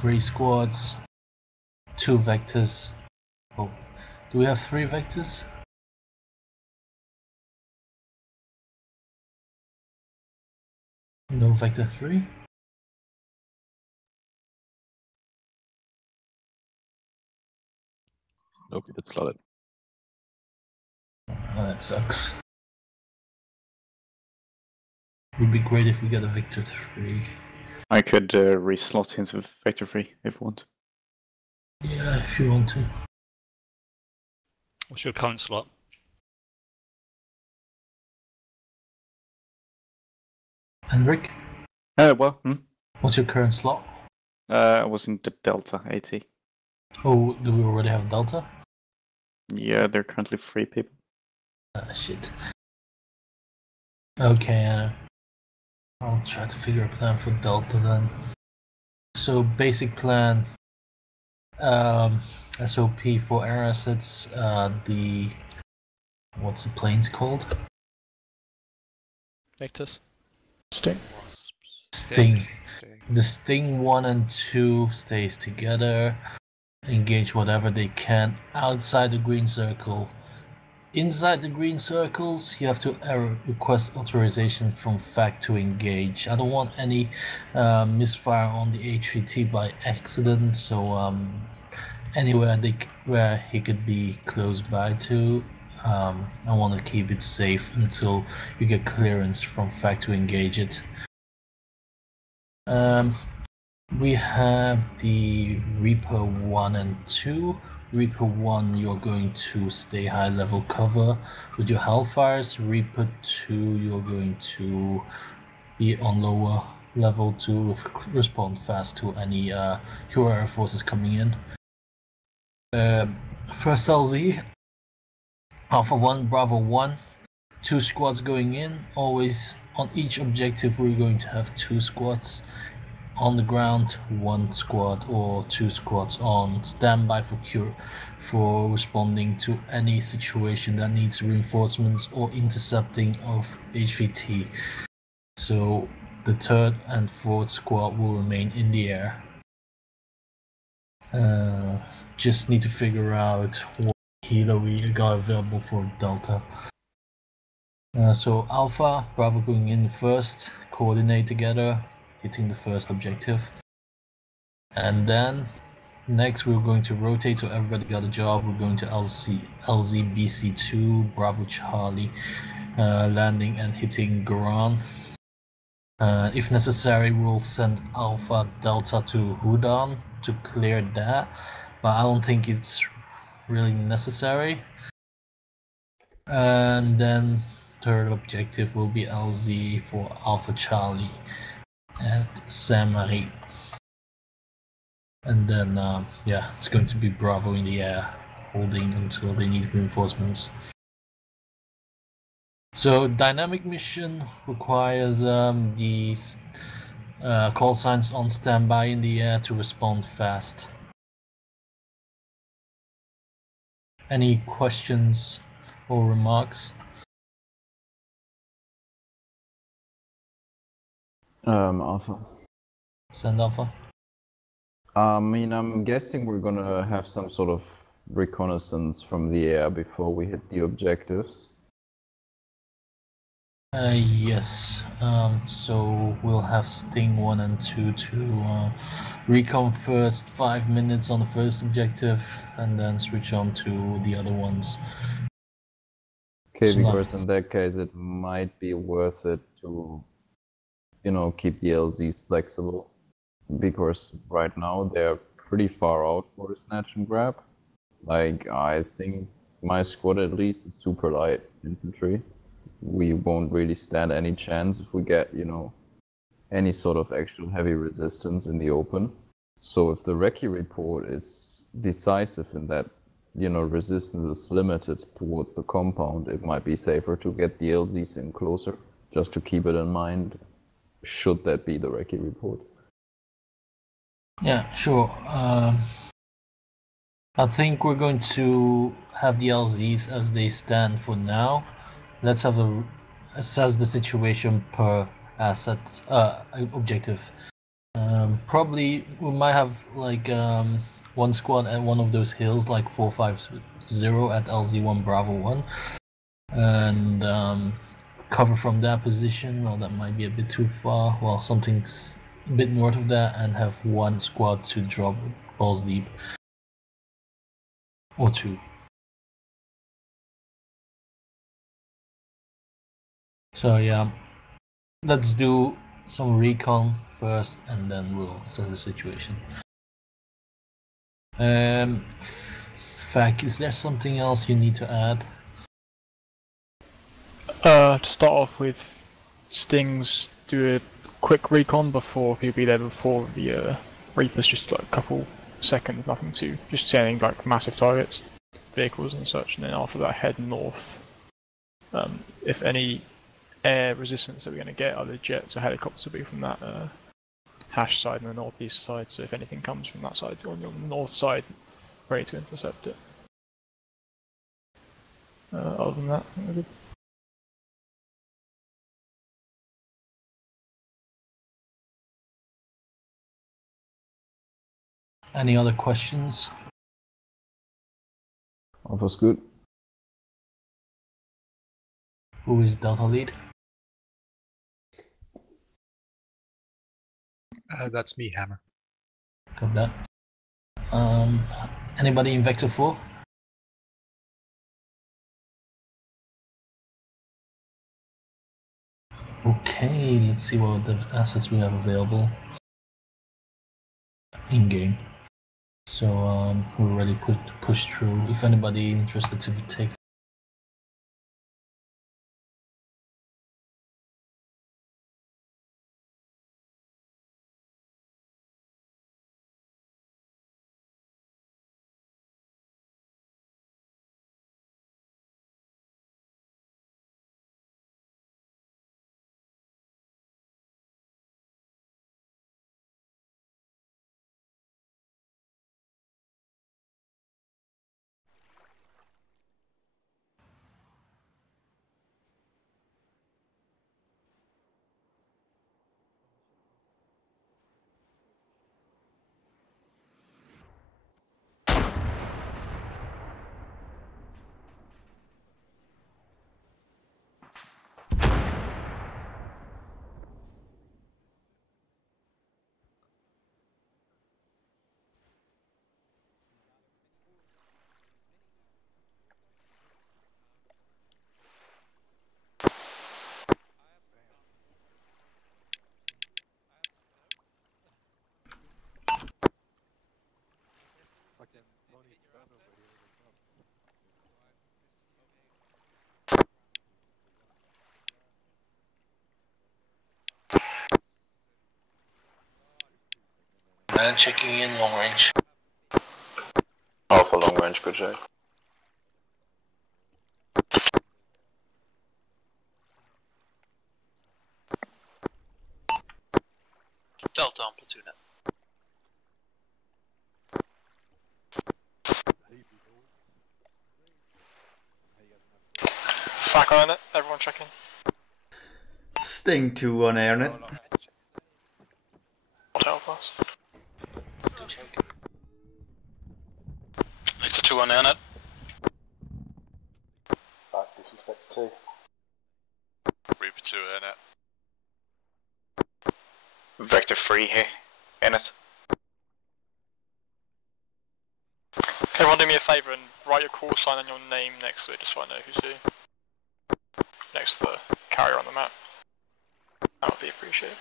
3 squads, 2 vectors. Oh, do we have 3 vectors? No vector 3? Nope, it's slotted. Oh, that sucks. Would be great if we get a vector 3. I could reslot into vector 3 if you want. Yeah, if you want to. What's your current slot? Henrik? Well, What's your current slot? I was in the Delta AT. Oh, do we already have Delta? Yeah, there are currently 3 people. Shit. Okay, I'll try to figure a plan for Delta then. So basic plan, SOP for air assets, the, what's the planes called? Vectors? Sting. Sting. The Sting 1 and 2 stays together, engage whatever they can outside the green circle. Inside the green circles, you have to request authorization from FAC to engage. I don't want any misfire on the HVT by accident, so anywhere where he could be close by to, I want to keep it safe until you get clearance from FAC to engage it. We have the Reaper 1 and 2. Reaper 1, you're going to stay high level cover with your Hellfires. Reaper 2, you're going to be on lower level to respond fast to any QRF forces coming in. First LZ, Alpha 1, Bravo 1, 2 squads going in. Always on each objective we're going to have 2 squads on the ground, 1 squad or 2 squads on standby for responding to any situation that needs reinforcements or intercepting of HVT. So the 3rd and 4th squad will remain in the air. Just need to figure out what healer we got available for Delta. So Alpha, Bravo going in first, coordinate together, hitting the first objective, and then next we're going to rotate so everybody got a job. We're going to LZBC2 Bravo Charlie, landing and hitting Garan. If necessary, we'll send Alpha Delta to Hudan to clear that, but I don't think it's really necessary. And then 3rd objective will be LZ for Alpha Charlie at Saint-Marie. And then, yeah, it's going to be Bravo in the air, holding until they need reinforcements. So, dynamic mission requires the call signs on standby in the air to respond fast. Any questions or remarks? Alpha. Send Alpha. I mean, I'm guessing we're gonna have some sort of reconnaissance from the air before we hit the objectives. Yes. So we'll have Sting 1 and 2 to recon first 5 minutes on the first objective, and then switch on to the other ones. Okay, So because in that case it might be worth it to, you know, keep the LZs flexible. Because right now they're pretty far out for a snatch and grab. Like, I think my squad at least is super light infantry. We won't really stand any chance if we get, you know, any sort of actual heavy resistance in the open. So if the recce report is decisive in that, you know, resistance is limited towards the compound, it might be safer to get the LZs in closer, just to keep it in mind, should that be the recce report. yeah, sure. I think we're going to have the LZs as they stand for now. Let's have assess the situation per asset objective. Probably we might have like one squad at one of those hills, like 450 at LZ1 Bravo 1, and cover from that position. Well, that might be a bit too far. Well, something's a bit north of that, and have one squad to drop balls deep, or two. So yeah, let's do some recon first, and then we'll assess the situation. Fac, is there something else you need to add? To start off with, Stings, do a quick recon before he'll be there before the Reapers, just like a couple seconds, nothing too, just sending like massive targets, vehicles and such, and then after that head north. If any air resistance that we're going to get, either jets or helicopters, will be from that hash side and the northeast side, so if anything comes from that side on your north side, ready to intercept it. Other than that, we're good. Any other questions? Offers good. Who is Delta Lead? That's me, Hammer. Got that. Anybody in Vector 4? Okay, let's see what the assets we have available in game. So we're ready to push through. If anybody interested to take. Man checking in long range. Alpha long range project. Delta on platoon it. Back on it, everyone checking. Sting 2 on airnet. Hotel pass. It's 2 on airnet. Back, this is Vector 2. Reaper 2 airnet. Vector 3 here, in it. Everyone do me a favour and write your call sign and your name next to it just so I know who's who. Next to the carrier on the map. That would be appreciated.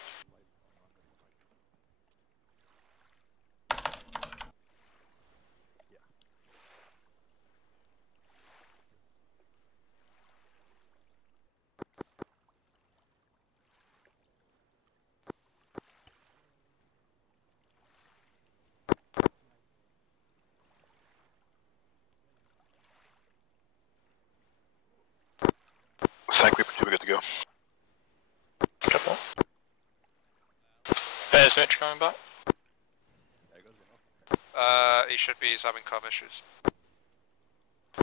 Thank you, we're good to go. Got that. There's Dimitry coming back. He should be, he's having comm issues.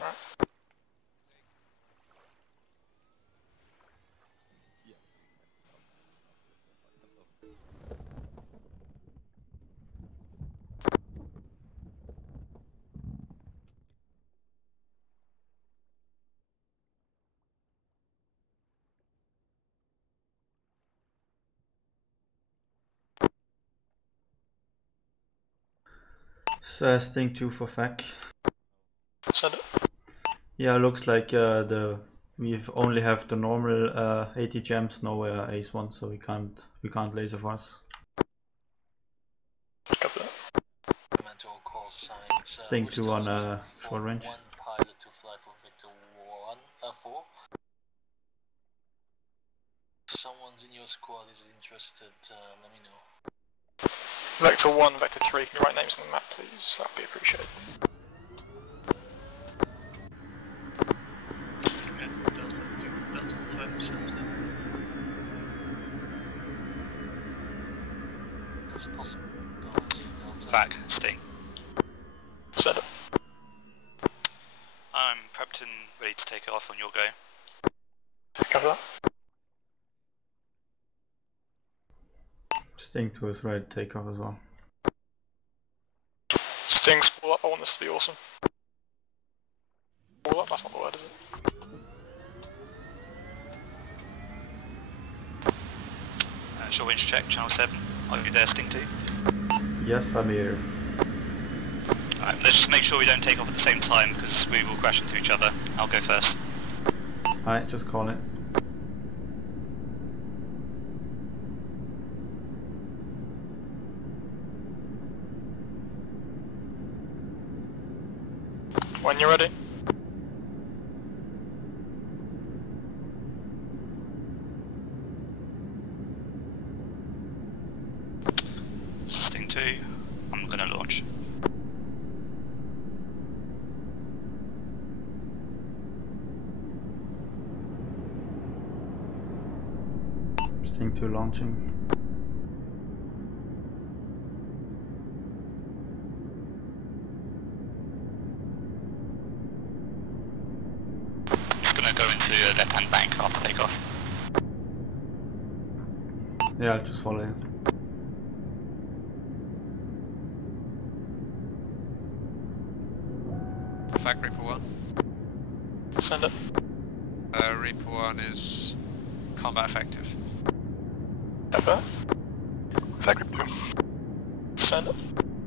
Right. Sting 2 for FAC. Send it. Yeah, looks like we only have the normal 80 gems, no ace 1, so we can't laser for us. Copy that. Sting 2 on short range. One pilot to fly for Victor 4. Someone's in your squad is interested, let me know. Vector 1, Vector 3, can you write names on the map please? That would be appreciated. Back, Sting. Send it. I'm prepped and ready to take it off on your go. Cover that. Sting 2 is ready to take off as well. Sting spool up, I want this to be awesome. Spool up, that's not the word, is it? Short range check, channel 7. Are you there, Sting 2? Yes, I'm here. Alright, let's just make sure we don't take off at the same time because we will crash into each other. I'll go first. Alright, just call it. When you're ready. Sting 2, I'm gonna launch. Sting 2 launching. Just gonna go into the left-hand bank after takeoff. Yeah, I'll just follow you. Flag Reaper 1. Send it. Reaper 1 is combat effective. Cover Flag Reaper 2. that. Send it.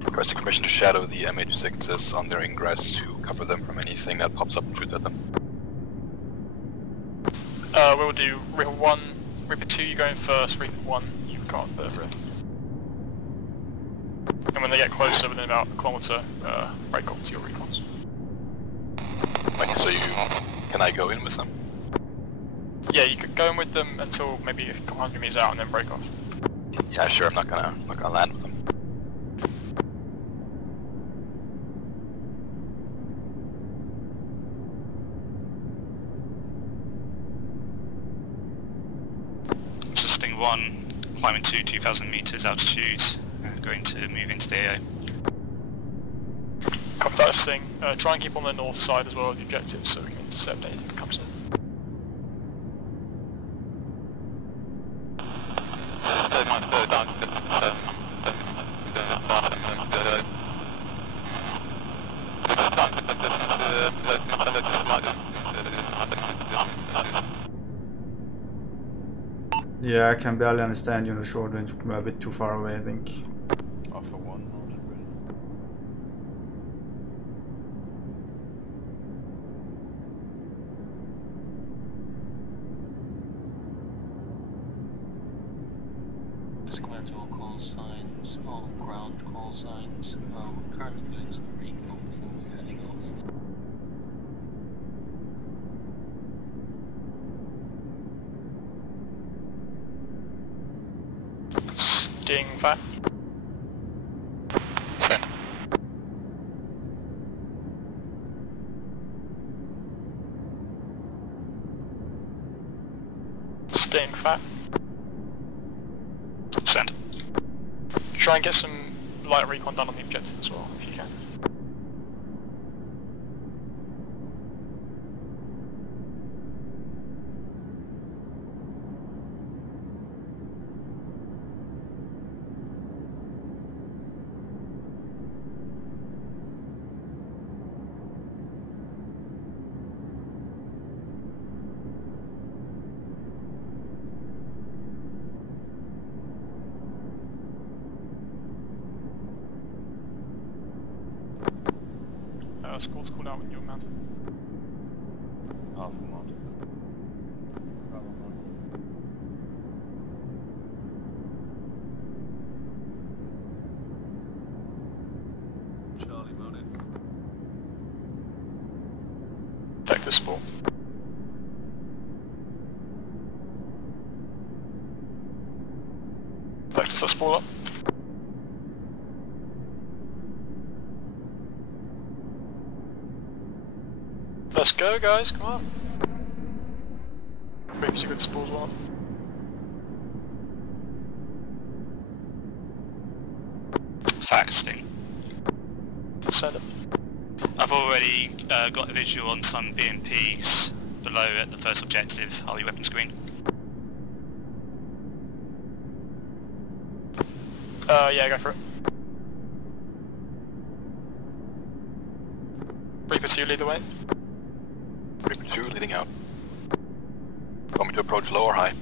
Requesting permission to shadow the MH6s on their ingress to cover them from anything that pops up and shoots at them. We'll do Reaper 1, Reaper 2 you go in first, Reaper 1 you can't further in. And when they get closer within about a kilometre, break off to your recons. Like, so can I go in with them? Yeah, you could go in with them until maybe a couple hundred meters out and then break off. Yeah, sure. I'm not gonna land with them. This is Sting 1, climbing to 2,000 meters altitude, going to move into the AO. Copy that Sting. Try and keep on the north side as well of the objective so we can intercept anything that comes in. Yeah, I can barely understand you in the short range. We're a bit too far away, I think. Alpha 1, mounted ready. Disconnect all call signs, all ground call signs. We're currently doing some recon before we're heading off. Sting back. Sting fat. Send. Try and get some light recon done on the objective as well, if you can. Score's called out when you're mounted. Alpha mount. Bravo mount. Charlie mounted. Vector sport. Vector sport up. Let's go, guys, come on. Frequency with the spores one. Faxing. Send it. I've already got a visual on some BMPs below at the first objective, Harley weapon screen. Yeah, go for it. Reaper 2, lead the way. Reaper 2 leading out. Want me to approach low or high?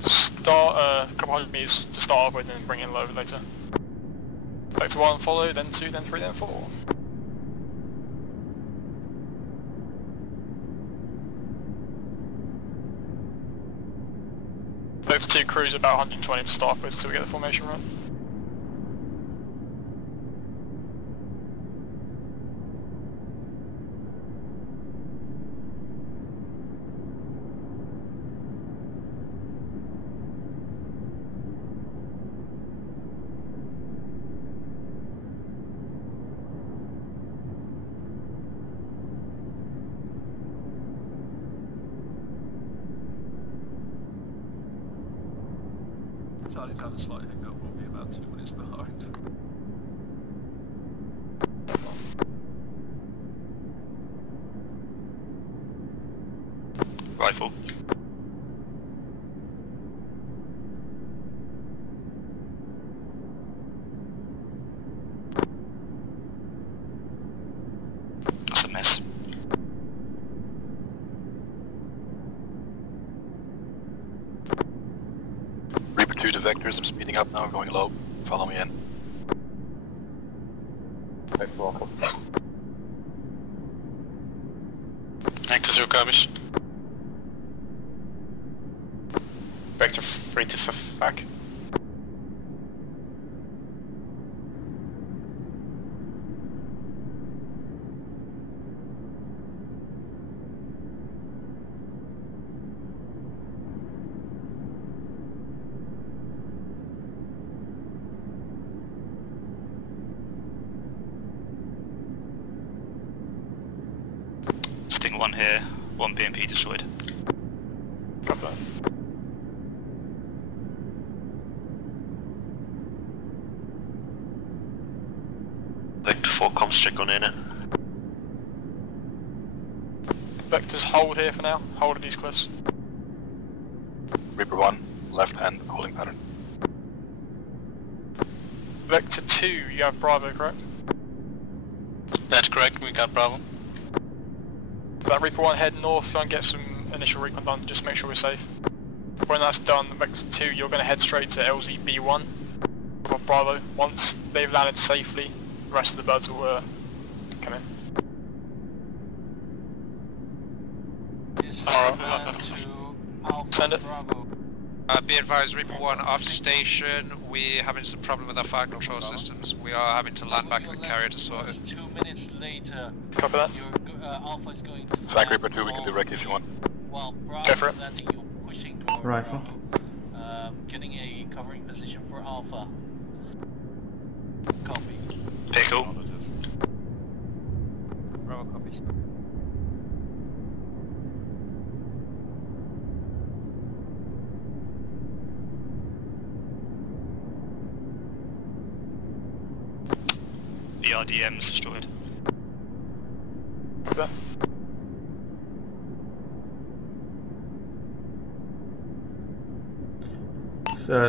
Start a couple hundred meters to start with and then bring in low later. Vector 1 follow, then 2, then 3, then 4. Vector 2 cruise about 120 to start with so we get the formation right. Charlie's had a slight hiccup, will be about 2 minutes behind. Rifle. That's a mess. Reaper 2 to vectors, I'm speeding up now, going low. Follow me in. Vector welcome. Next to Zeus-Community. Vector 3 to back. Sting 1 here, 1 BMP destroyed. Copy that. Vector 4 comms check on in it. Vectors hold here for now. Hold at these cliffs. Reaper 1, left hand, holding pattern. Vector 2, you have Bravo, correct? That's correct, we got Bravo. That Reaper 1 head north, try and get some initial recon done, just to make sure we're safe. When that's done, Vector 2, you're going to head straight to LZB1 or Bravo. Once they've landed safely, the rest of the birds will come in. Send it. Be advised, Reaper 1 off station. We're having some problem with our fire control systems. We are having to land back in the carrier to sort it. 2 minutes later, Copy that. your Alpha is going to Flag Reaper 2, we can do rec if you want. While Go for Bravo it. landing, you're pushing toward Rifle. Bravo, getting a covering position for Alpha. Copy. Pickle. Bravo copies. BRDM's destroyed. Copy that.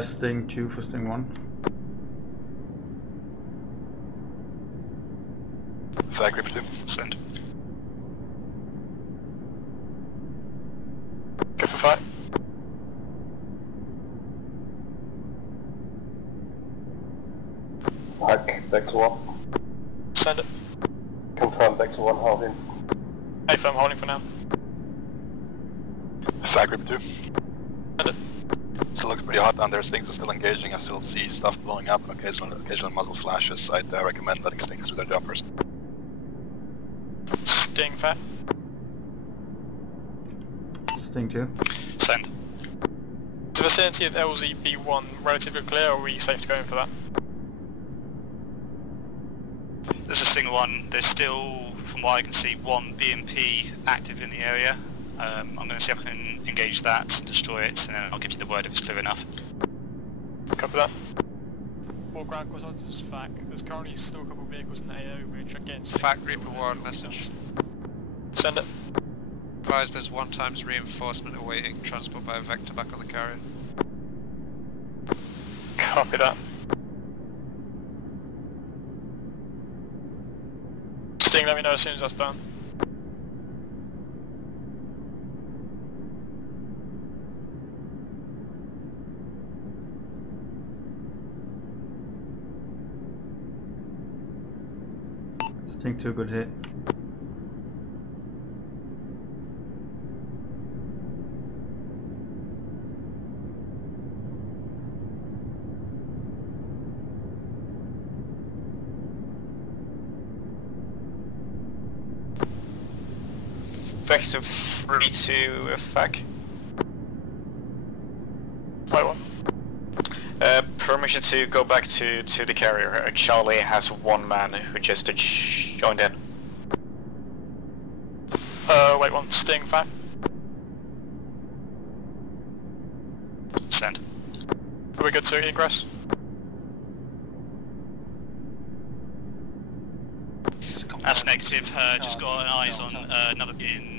Sting 2 for Sting 1. Flag Reaper 2. Send. Go for fight. Back, Vector 1. Send it. Confirm back to 1 holding. Hey, firm holding for now. Flag Reaper 2. Still looks pretty hot down there. Stings are still engaging. I still see stuff blowing up and occasional muzzle flashes. I'd recommend letting Stings do their job first. Sting fat. Sting 2. Send. The vicinity of LZ B1 relatively clear, or are we safe to go in for that? This is Sting 1. There's still, from what I can see, 1 BMP active in the area. I'm going to see if I can engage that and destroy it, and then I'll give you the word if it's clear enough. Copy that. All ground course is FAC. There's currently still a couple of vehicles in the AO. We're trying to get into FAC Reaper 1 message. Send it. Advise there's 1 times reinforcement awaiting transport by a vector back on the carrier. Copy that. Sting, let me know as soon as that's done. Sting 2, good hit. Vector 3 to FAC. Wait, what? Permission to go back to the carrier. Charlie has 1 man who just joined in. Wait, 1. Sting fat. Send. Are we good to egress? That's negative. Just got an eyes on another BMP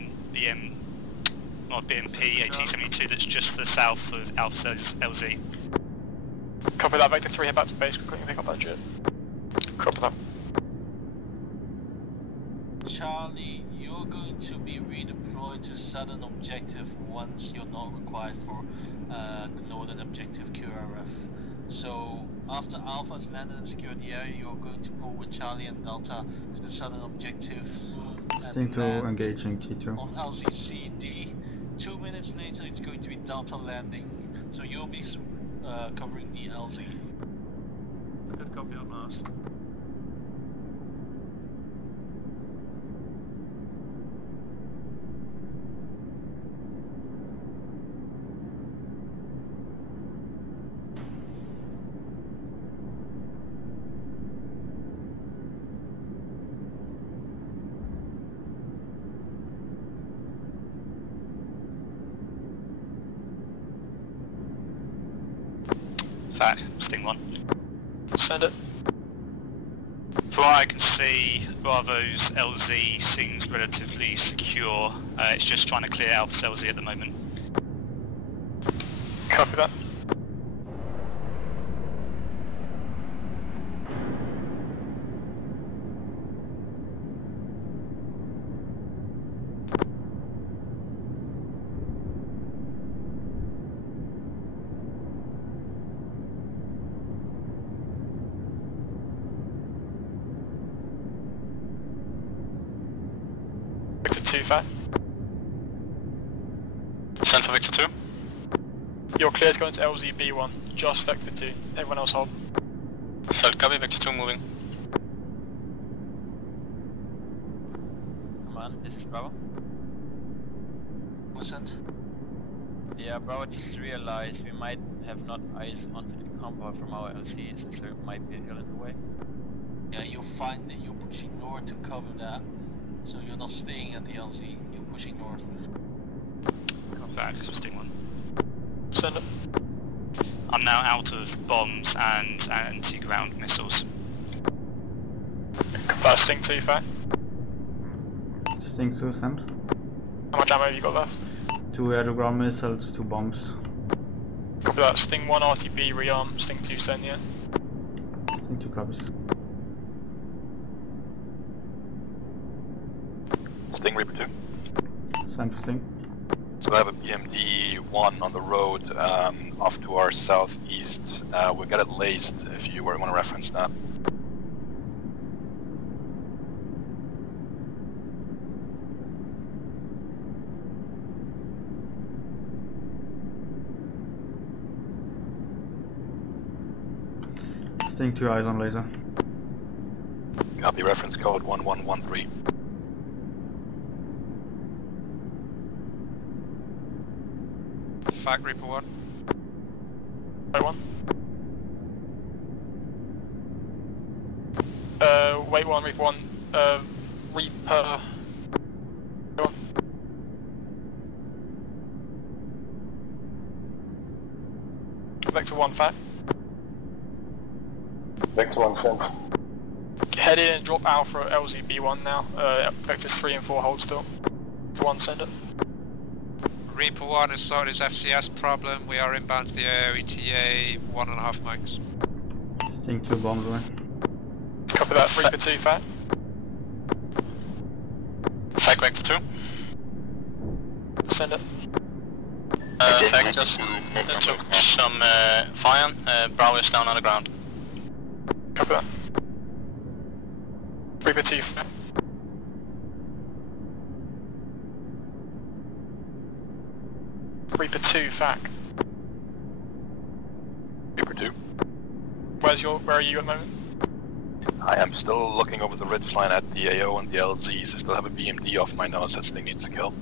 AT-72 that's just to the south of Alpha LZ. Copy that. Vector 3, head back to base quickly and pick up that jet. Copy that. Charlie, you're going to be redeployed to southern objective once you're not required for the northern objective QRF. So after Alpha's landed and secured the area, you're going to pull with Charlie and Delta to the southern objective. Sting 2 engaging T2. On LZCD. 2 minutes later, it's going to be Delta landing. So you'll be covering the LZ. Good copy on Mars. FAC, Sting 1. Send it. From what I can see, Bravo's LZ seems relatively secure. It's just trying to clear Alpha's LZ at the moment. Copy that. Vector 2 fat. Send for Victor 2. You're clear to go into LZ B1. Just Vector 2. Everyone else hold. Felt copy, Victor 2 moving. Command, this is Bravo. What's that? Yeah, Bravo just realized we might have not eyes onto the compound from our LC, since there might be a hill in the way. Yeah, you'll find that you're pushing north to cover that. So you're not staying at the LZ, you're pushing north. FAC, Sting 1. Send it. I'm now out of bombs and anti-ground missiles. Confirm Sting 2 fat. Sting 2 send. How much ammo have you got left? 2 air-to-ground missiles, 2 bombs. Copy that. Sting 1 RTB rearm. Sting 2 send, yeah. Sting 2 copies. Sting Reaper 2. Send for Sting. So we have a BMD 1 on the road off to our southeast. We got it laced if you want to reference that. Sting 2 eyes on laser. Copy, reference code 1113. Fact Reaper 1. Wait 1. Wait 1, Reaper 1. Reaper... Wait 1. Vector 1, fact. Vector 1 sent. Head in and drop Alpha at LZB1 now. Vectors 3 and 4 hold still. 1, send it. Reaper 1 has sorted his FCS problem. We are inbound to the air, ETA 1.5 mics. Sting 2 bombs away. Copy that, Reaper 2, fact. Fact Vector 2. Send it. Fact just took some fire. Bravo is down on the ground. Copy that. Reaper 2, fact. Reaper 2, fact. Reaper 2. Where are you at the moment? I am still looking over the ridge line at the AO and the LZs. I still have a BMD off my nose that Sting needs to kill.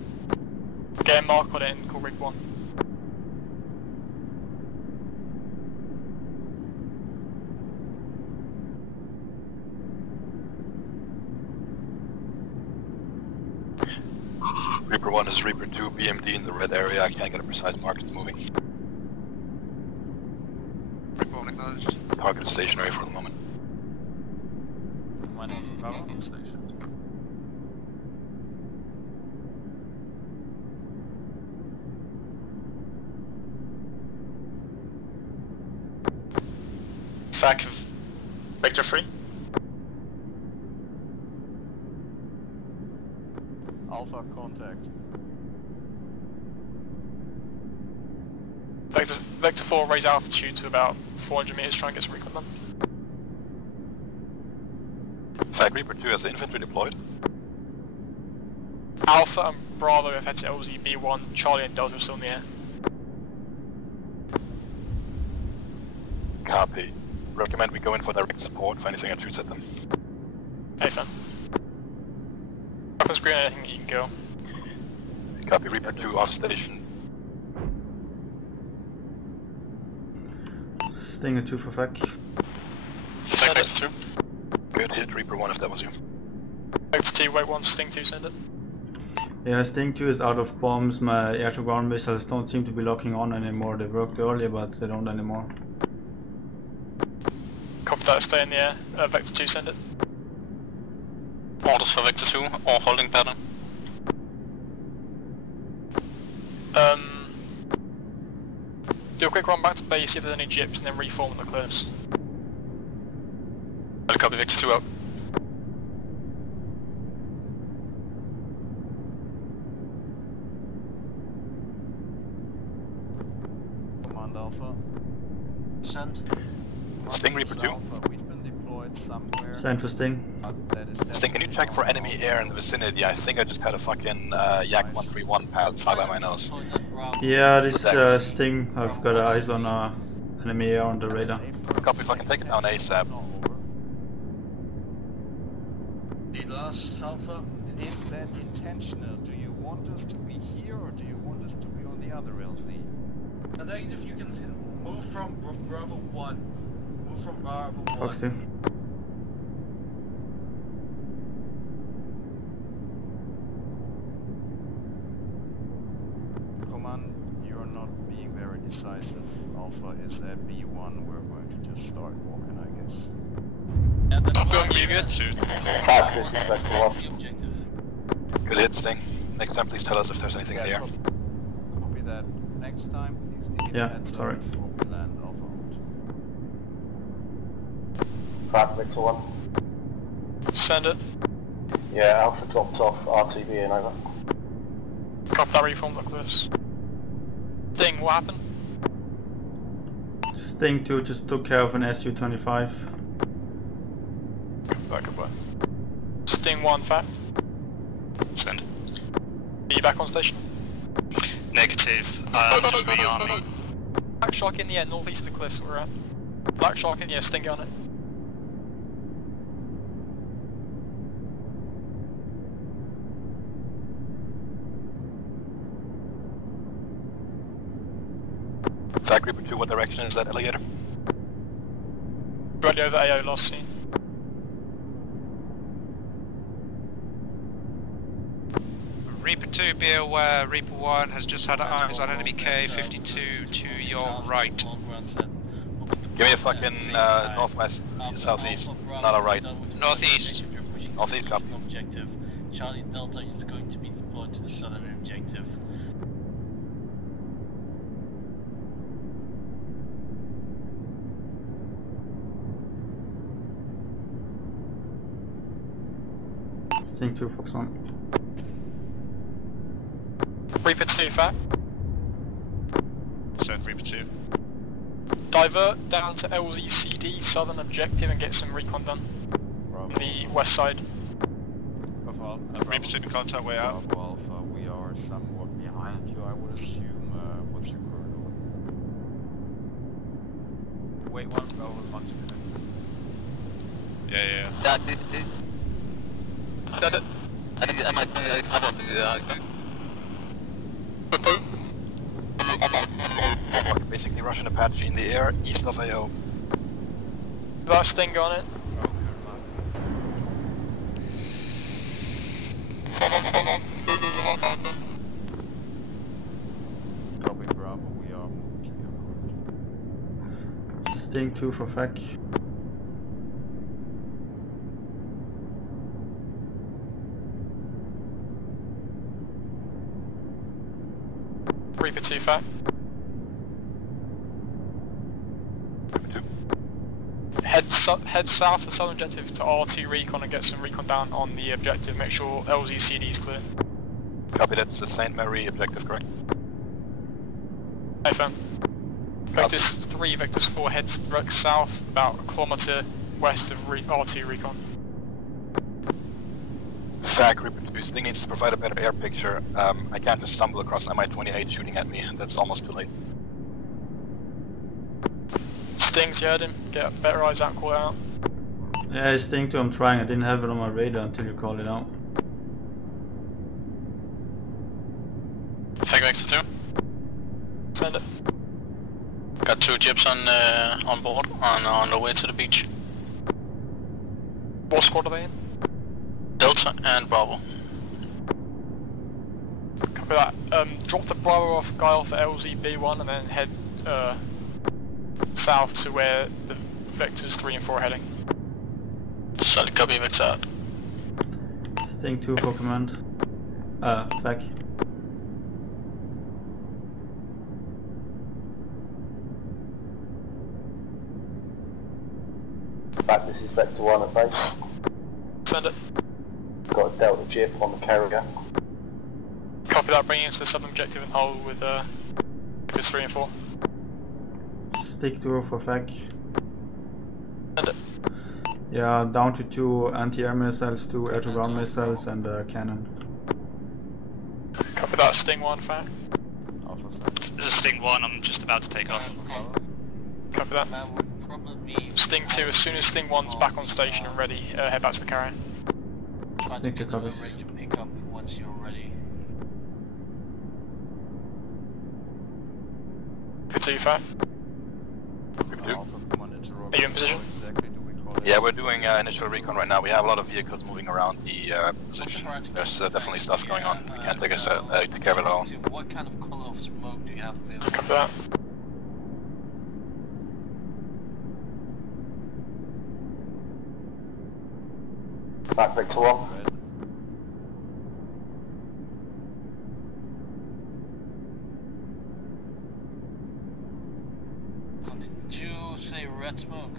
Get a mark on it and call Reaper 1. Reaper 1 is Reaper 2, BMD in the red area. I can't get a precise mark, it's moving. Reaper 1 acknowledged. Target is stationary for the moment. One is Bravo station. Fact Vector 3. Alpha contact. Vector 4 raise altitude to about 400 meters, try and get some recon done. Fact Reaper 2 has the infantry deployed. Alpha and Bravo have head to LZB1, Charlie and Delta are still in the air. Copy. Recommend we go in for direct support if anything that shoots at them. Hey, fam. Weapons green, anything you can go. Copy, Reaper 2 off station. Sting 2 for fac. Send it. 2. Good hit, Reaper 1 if that was you. Vector 2, wait 1, Sting 2, send it. Yeah, Sting 2 is out of bombs. My air-to-ground missiles don't seem to be locking on anymore. They worked earlier, but they don't anymore. Copy that, stay in the air. Vector 2, send it. Orders for Vector 2, or holding pattern. Do a quick run back to base, see if there's any gyps, and then reform in the cliffs. I'll copy Vector 2 out. Command Alpha. Send. Sting Reaper 2. Alpha, we've been deployed somewhere. Send for Sting. Sting, can you check for enemy air in the vicinity? I think I just had a fucking Yak 131 pad fly by my nose. Yeah, this Sting. I've got eyes on enemy air on the radar. Copy, fucking take it down ASAP. Last Alpha, is that intentional? Do you want us to be here or do you want us to be on the other LZ? And then if you can move from Bravo 1. Move from Bravo 1. Fox 2. Command, you're not being very decisive. Alpha is at B1. We're going to just start walking, I guess. Going you good? Good hit, Sting. Next time, please tell us if there's anything in the air. Copy that. Next time, please Yeah, heads up sorry. before we land Alpha out. Fact Vector 1. Send it. Yeah, Alpha dropped off RTB and over. Copy that, reform the cliffs. Sting, what happened? Sting 2 just took care of an Su-25. Goodbye. Sting 1, fact. Send. Are you back on station? Negative. Should be on me. Black Shark in the air, northeast of the cliffs we're at. Black Shark in the air, Sting on it. Flag Reaper 2, what direction is that alligator? Directly over AO, last seen. Reaper 2, be aware, Reaper 1 has just had eyes on enemy K-52 to your right. Give me a fucking northwest, southeast, not a right. Northeast. Northeast, copy. Objective. Charlie Delta is going to be deployed to the southern objective. Sting 2, Fox 1. Reaper 2, fat. Send Reaper 2. Divert down to LZCD, southern objective, and get some recon done. On the west side. Reaper 2 to contact way out. Alpha, we are somewhat behind you, I would assume. What's your current order? Wait one, Bravo, launch Yeah. Basically Russian Apache in the air, east of AO. That Sting on it. Copy Bravo, we are moving to your court. Sting 2 for FAC. Reaper 2, fat. Head south of southern objective to R2 recon and get some recon down on the objective. Make sure LZCD is clear. Copy, that's the St. Mary objective, correct? FM. Vectors 3, Vectors 4, head direct south, about a kilometre west of R2 recon. Fag, Reaper 2, Sting needs to provide a better air picture. I can't just stumble across Mi-28 shooting at me, that's almost too late. Stings, you heard him. Get better eyes out, call it out. Yeah, Sting 2, I'm trying. I didn't have it on my radar until you called it out. Fag Vector 2. Send it. Got 2 jips on board, on the way to the beach. What squad are they in? Delta and Bravo. Copy that. Drop the Bravo guy off at LZB1 and then head south to where the Vectors 3 and 4 are heading. Solid copy, Vector. Sting 2 for command. FAC. Back, this is Vector 1 at base. Send it. Got a Delta Jip on the carrier. Copy that, bring it into the southern objective and hold with Vectors 3 and 4. Stick 2 for FAC. Send it. Yeah, down to 2 anti-air missiles, 2 air-to-ground missiles, and a cannon. Copy that, Sting 1, fat. This is Sting 1, I'm just about to take off. Copy that. Sting 2, as soon as Sting 1's back on station and ready, head back to the carrier. Sting 2 copies. Pick up once you're ready. Good to you, fat. Are you in position? Yeah, we're doing initial recon right now. We have a lot of vehicles moving around the position. There's definitely stuff going on. We can't take care of it all. What kind of color of smoke do you have available? Copy that. Back Vector 1. Did you say red smoke?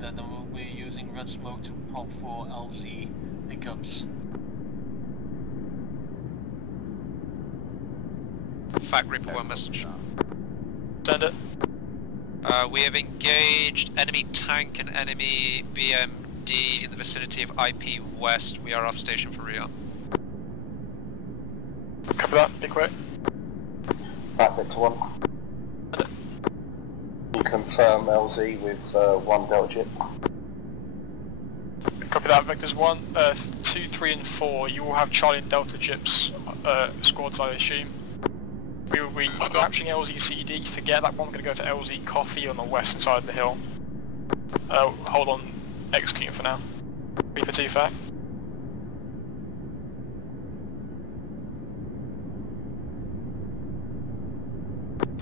Then we'll be using red smoke to pump for LZ pickups. Fact Reaper 1 message. Send it. We have engaged enemy tank and enemy BMD in the vicinity of IP West. We are off station for Rio. Copy that, be quick. Back Vector 1. You confirm LZ with 1 Delta Jip. Copy that, Vectors 1, 2, 3 and 4, you will have Charlie and Delta Jips squads, I assume. We're capturing LZ-CD, forget that one, we're going to go to LZ-Coffee on the western side of the hill. Hold on, executing for now. Reaper 2 fair.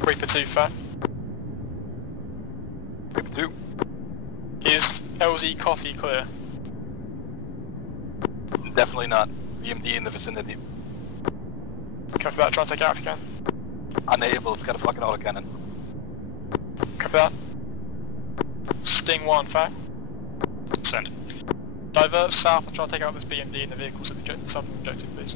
Reaper 2 fair. Reaper 2. Is LZ-Coffee clear? Definitely not. BMD in the vicinity. Copy that, try and take it out if you can. Unable, it's got a fucking autocannon. Copy that. Sting 1, fair. Send. Divert south and try and take out this BMD in the vehicles at the southern objective, please.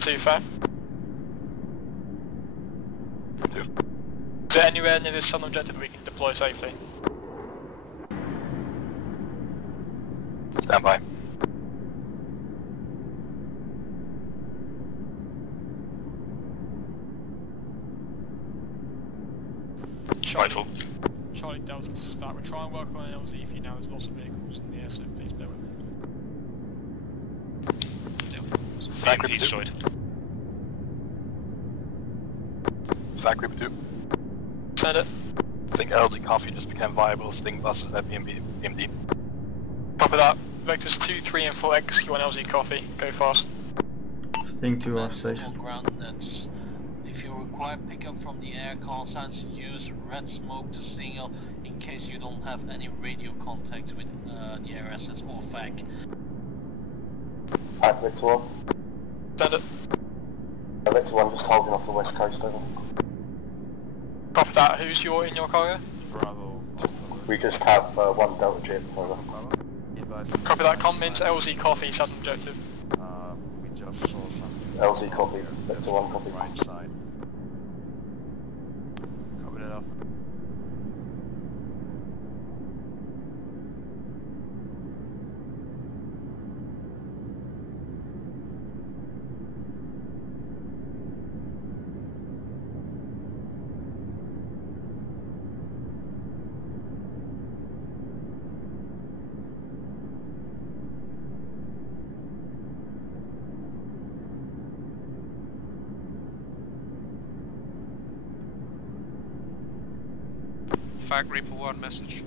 Two fair. Is there anywhere near this southern objective we can deploy safely? Stand by. Rifle. Charlie Delta, this is back. We're trying to work on an LZ for you now. There's lots of vehicles in the air, so please bear with me. Flag Reaper 2. destroyed. Flag Reaper 2. Send it. I think LZ Coffee just became viable. Sting buses at BMD. Copy that. Vectors 2, 3 and 4 execute on LZ Coffee. Go fast. Sting to our station. Ground nets. If you require pickup from the air call signs, use red smoke to signal in case you don't have any radio contact with the air assets or FAC. Alright, Victor 1. Send it. Victor 1 just holding off the west coast over. Copy that. Who's in your cargo? Bravo. We just have one Delta Jip over. Copy that. Come into LZ Coffee, southern objective. We just saw something. LZ copy, Victor 1 copy. Right side. Copy that up. Fag Reaper 1 message.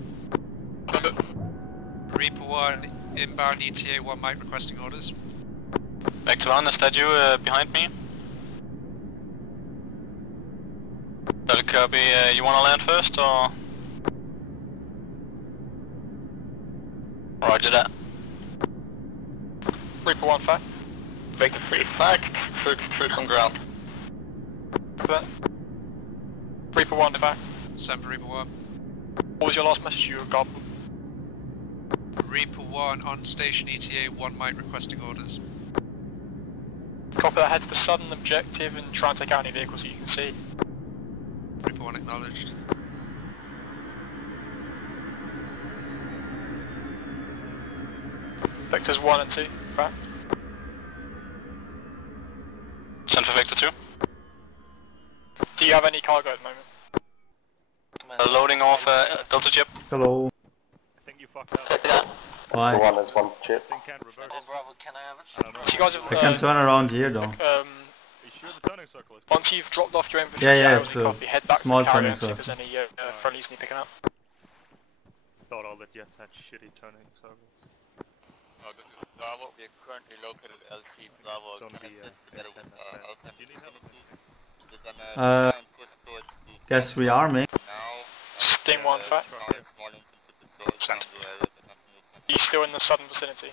Reaper 1, inbound ETA 1 mic requesting orders. Vector 1, is that you behind me? Delta Kirby, you wanna land first or? Roger that. Reaper 1 fag. Vector 3 flag, first on ground. Copy that. Reaper 1 fag. Send for Reaper 1. What was your last message you got? Reaper 1 on station ETA 1 mic requesting orders. Copy that. Head to the southern objective and try and take out any vehicles that you can see. Reaper 1 acknowledged. Vectors 1 and 2, right? Send for Vector 2. Do you have any cargo at the moment? Loading off Delta Chip. Hello. I think you fucked up. Why? Victor 1 has one chip. Thing can't reverse. Bravo, can I have it? So you guys have, I can turn around here though. Are you sure the turning circle is once you've dropped off your infantry, Yeah, it's a copy, head back small to the carrier turning and see if circle. there's any friendlies need picking up. Thought all the jets had shitty turning circles. This is Bravo. We are currently located at LT Bravo. It's on the Do you need help? Guess we are, mate. Sting 1 fat. Send. Are you still in the southern vicinity?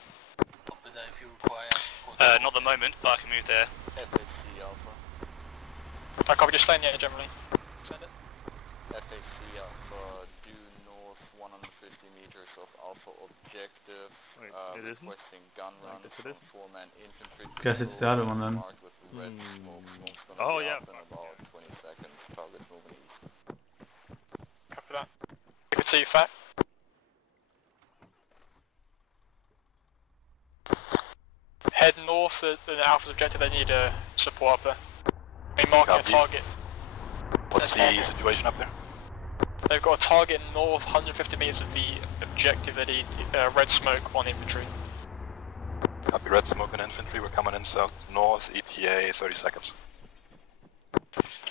Not at the moment, but I can move there. I copy, just stay in the air generally. Send it. FAC Alpha, due north 150 meters of Alpha objective. Wait, it isn't? Requesting gun run Guess it from isn't. 4-man infantry. Guess it's the other one then. Marked with red smoke. Smoke's gonna Oh, be yeah. up in about 20 seconds. Target moving east. Copy that. Pick a 2 fact. Head north to the Alpha's objective, they need support up there. They marking a target. What's the situation up there? They've got a target north 150 meters of the objective, they need red smoke on infantry. Copy, red smoke and infantry, we're coming in south north, ETA 30 seconds.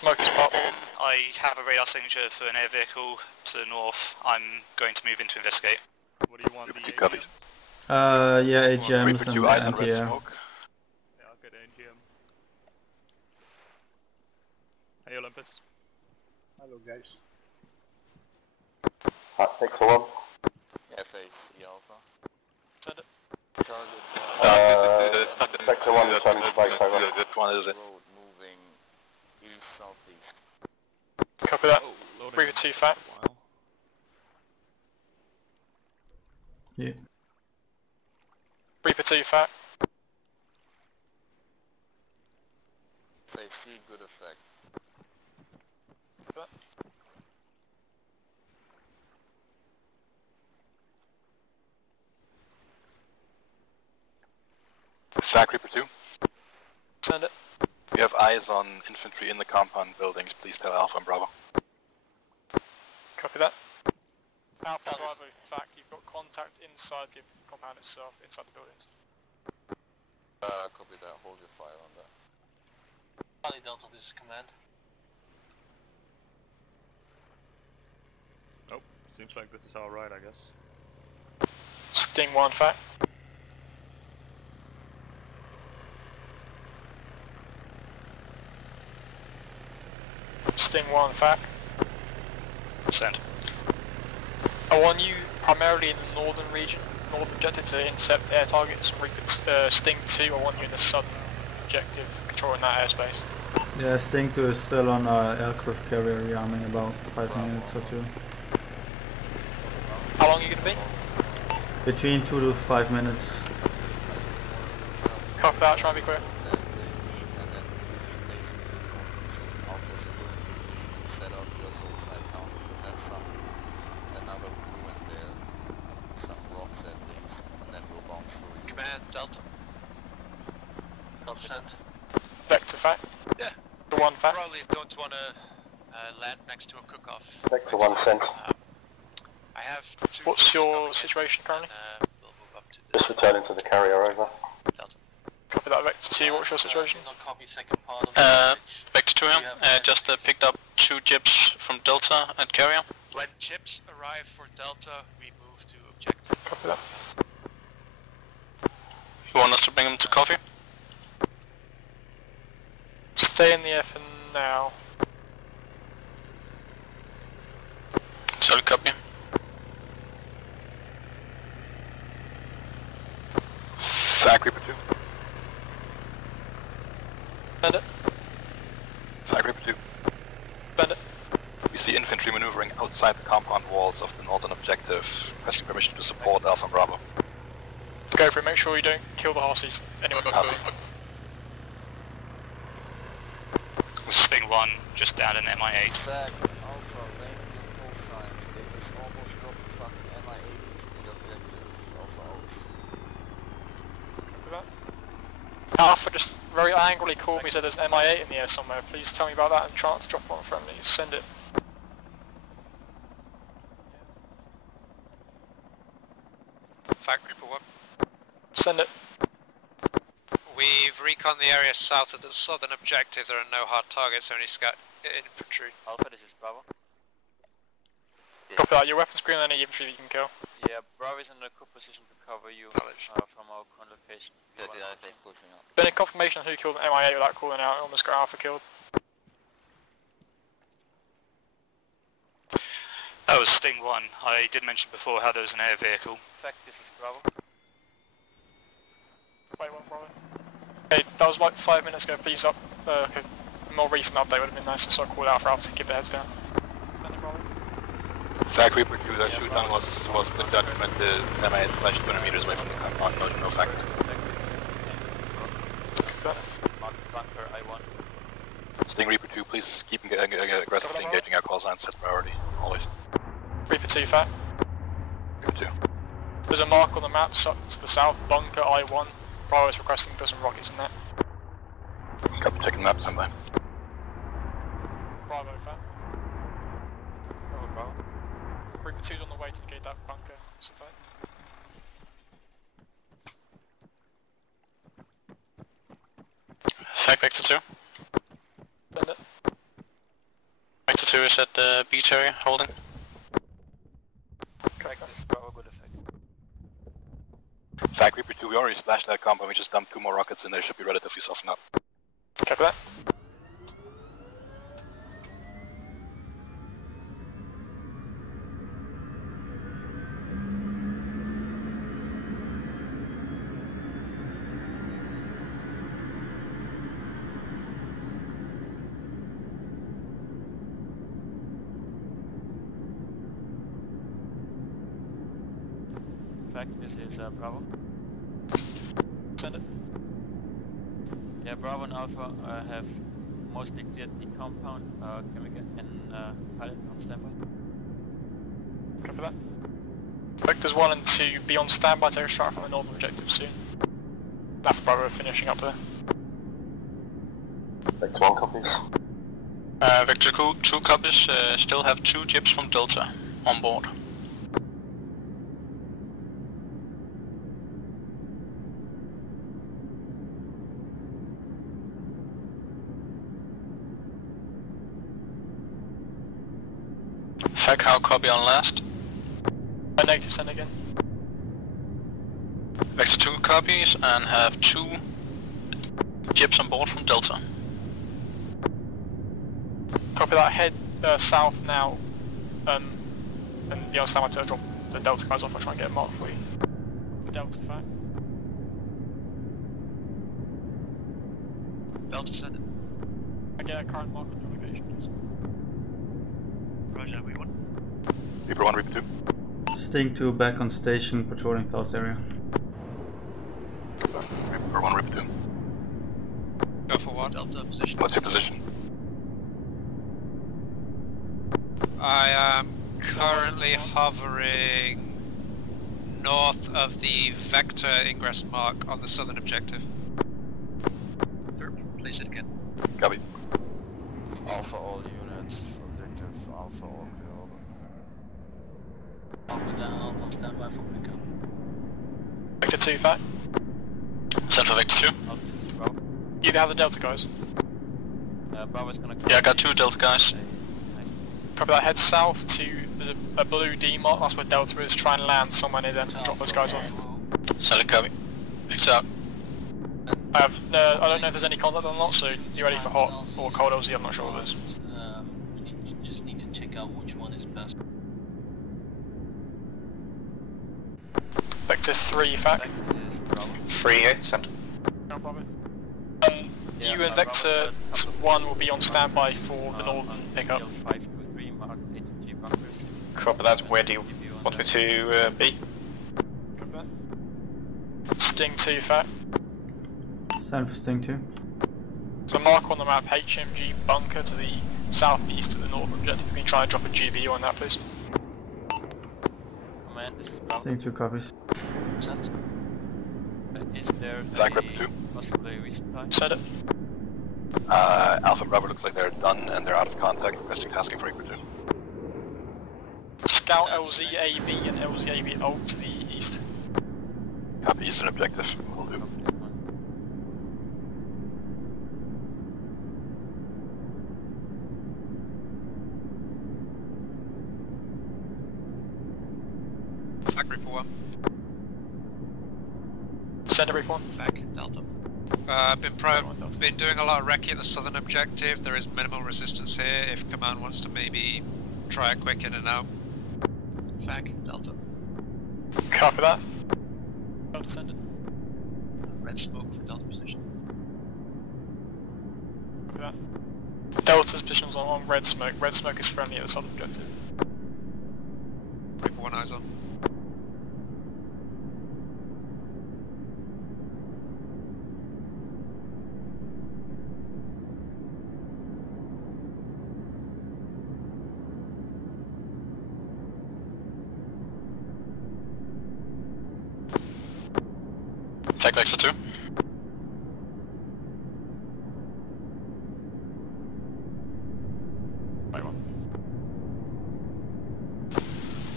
Smoke is pop. I have a radar signature for an air vehicle to the north. I'm going to move in to investigate. What do you want? The copies. Yeah, AGMs Reaper 2 eyes on and red anti-air. Yeah, smoke. I'll get NGM. Hey Olympus. Hello guys. Pixel 1. FAC Alpha. Send it. Target. Vector 1 returning to base, over. Which one is it? Road moving east southeast. Copy that. Oh, loading. Reaper 2 fact. Wow. Yeah. Reaper 2 fact. They see good effect. Sac Reaper 2. Send it. We have eyes on infantry in the compound buildings, please tell Alpha and Bravo. Copy that. Alpha Bravo fact, you've got contact inside the compound itself, inside the buildings. Copy that. Hold your fire on that. Charlie Delta, this is command. Oh, seems like this is alright, I guess. Sting 1 fact. Sting 1 fact. Send. I want you primarily in the northern region, northern objective to intercept air targets. Sting 2, I want you in the southern objective, controlling that airspace. Yeah, Sting 2 is still on aircraft carrier rearming about 5 minutes or 2. How long are you going to be? Between 2 to 5 minutes. Copy that, try and be quick. Command Delta. Send. Vector fact. Yeah. The 1 fact. Probably don't want to land next to a cook-off. Vector 1 sent. I have 2. What's your situation currently? We'll move up to the Just returning to the carrier, over. Delta. Copy that, Vector 2, what's your situation? Not copy second part of Back to him. Just picked up 2 jips from Delta at carrier. When chips arrive for Delta, we move to objective. Copy that. You want us to bring him to coffee? Stay in the air for now. Sorry, copy. Sac Reaper 2. Send it. Sac Reaper 2. Send it. We see infantry maneuvering outside the compound walls of the northern objective, requesting permission to support Alpha and Bravo. Go for it, make sure you don't kill the horses. Anyone got food. Sting 1, just down in MI8. Back, Alpha, landing your full time. They just almost dropped the fucking MI-8 into the objective. Alpha out. Alpha just very angrily called me, said there's an MI8 in the air somewhere. Please tell me about that and try to drop one friendly. Send it. Fact Reaper 1. Send it. We've reconned the area south of the southern objective. There are no hard targets, only scout infantry. Alpha, this is Bravo. Copy that, your weapons green any infantry that you can kill. Yeah, Bravo is in a good position to cover you from our current location. Pushing up. Been a confirmation on who killed an MI8 without calling out, almost got Alpha killed. That was Sting 1. I did mention before how there was an air vehicle. Fact, this is Bravo. Wait, one Bravo. Hey, that was like 5 minutes ago, please up. Okay. A more recent update would have been nice, so I called out for Alpha to keep their heads down. Any Bravo? Sac Reaper 2, that shoot-down was good documented, MI8 flash 200 meters away from the compound, no fact. Bunker, I I1. Sting Reaper 2, please keep aggressively engaging our call signs, that's priority, always. Reaper 2 fat. Reaper 2. There's a mark on the map to the south, bunker I1. Bravo is requesting to put some rockets in that. Copy, checking the map, stand by. Bravo fat. Bravo. Reaper 2's on the way to engage that bunker. Sit tight. Flag Vector 2. Send it. Vector 2 is at the beach area, holding. Correct. Bravo, good effect. Flag Reaper 2, we already splashed that comp and we just dumped 2 more rockets in there, should be relatively softened up. Copy that. This is Bravo. Send it. Yeah, Bravo and Alpha have mostly cleared the compound. Can we get in pilot on standby? Copy that. Vectors 1 and 2 be on standby to extract from the northern objective soon. Alpha Bravo finishing up there. Vector 1 copies. Vector 2 copies, still have 2 jips from Delta on board. Fag, how copy on last? Negative, send again. Vector 2 copies and have 2 jips on board from Delta. Copy that, head south now, and be on standby to drop the Delta guys off. I'll try and get a mark for you. Delta fact. Delta, send it. I get a current mark on your location, please. Roger, we want. Reaper 1, Reaper 2. Sting 2 back on station, patrolling Taos area. Reaper 1, Reaper 2. Go for what? Delta position. What's your position? I am currently hovering north of the Vector ingress mark on the southern objective. Place it again. Copy. Alpha all units, objective Alpha all clear over. Alpha down, Alpha on standby for pickup. Vector 2 fact. Send for Vector 2. Alpha, this is Bravo. You have the Delta guys. Bravo's gonna. Yeah, I got 2 Delta guys. Copy that, head south to, there's a blue D mark, that's where Delta is. Try and land somewhere near them, drop those guys off. Solid copy. Picks out. I don't know if there's any contact or not, so you ready for hot or cold LZ? I'm not sure what it is. We just need to check out which one is best. Vector 3 fact. 3, eh? Send. No problem. You and Vector 1 will be on standby for the northern pickup. Copy that. Where do you want me to be? Copy that. Sting 2 fact. Send for Sting 2. So mark on the map HMG bunker to the southeast of the northern objective. Can you try and drop a GBU on that, please? Command, this is Bravo. Sting 2 copies. Send. Is there Flag Reaper 2. possibly resupply? Send it. Alpha and Bravo looks like they're done and they're out of contact, requesting tasking for Reaper 2. Scout LZAB and LZAB ult to the east. Copy, eastern objective. Will do. Flag Reaper 1. Send it, Reaper 1. Flag Delta. I've been doing a lot of recce at the southern objective. There is minimal resistance here if command wants to maybe try a quick in and out. Flag Delta. Copy that. Delta, send it. Red smoke for Delta position. Copy that. Delta's position's on red smoke. Red smoke is friendly at the southern objective. Reaper 1 eyes on. Take Vector 2. Right one.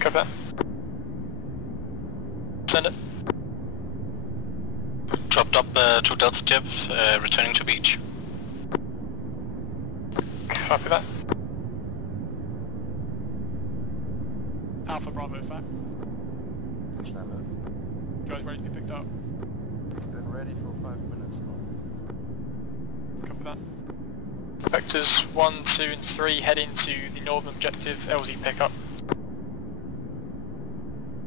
Copy that. Send it. Dropped up 2 Delta jibs, returning to beach. Copy that. Alpha Bravo back. Send it. You guys ready to be picked up? We've been ready for 5 minutes now. Copy that. Vectors 1, 2 and 3 head into the northern objective, LZ pickup.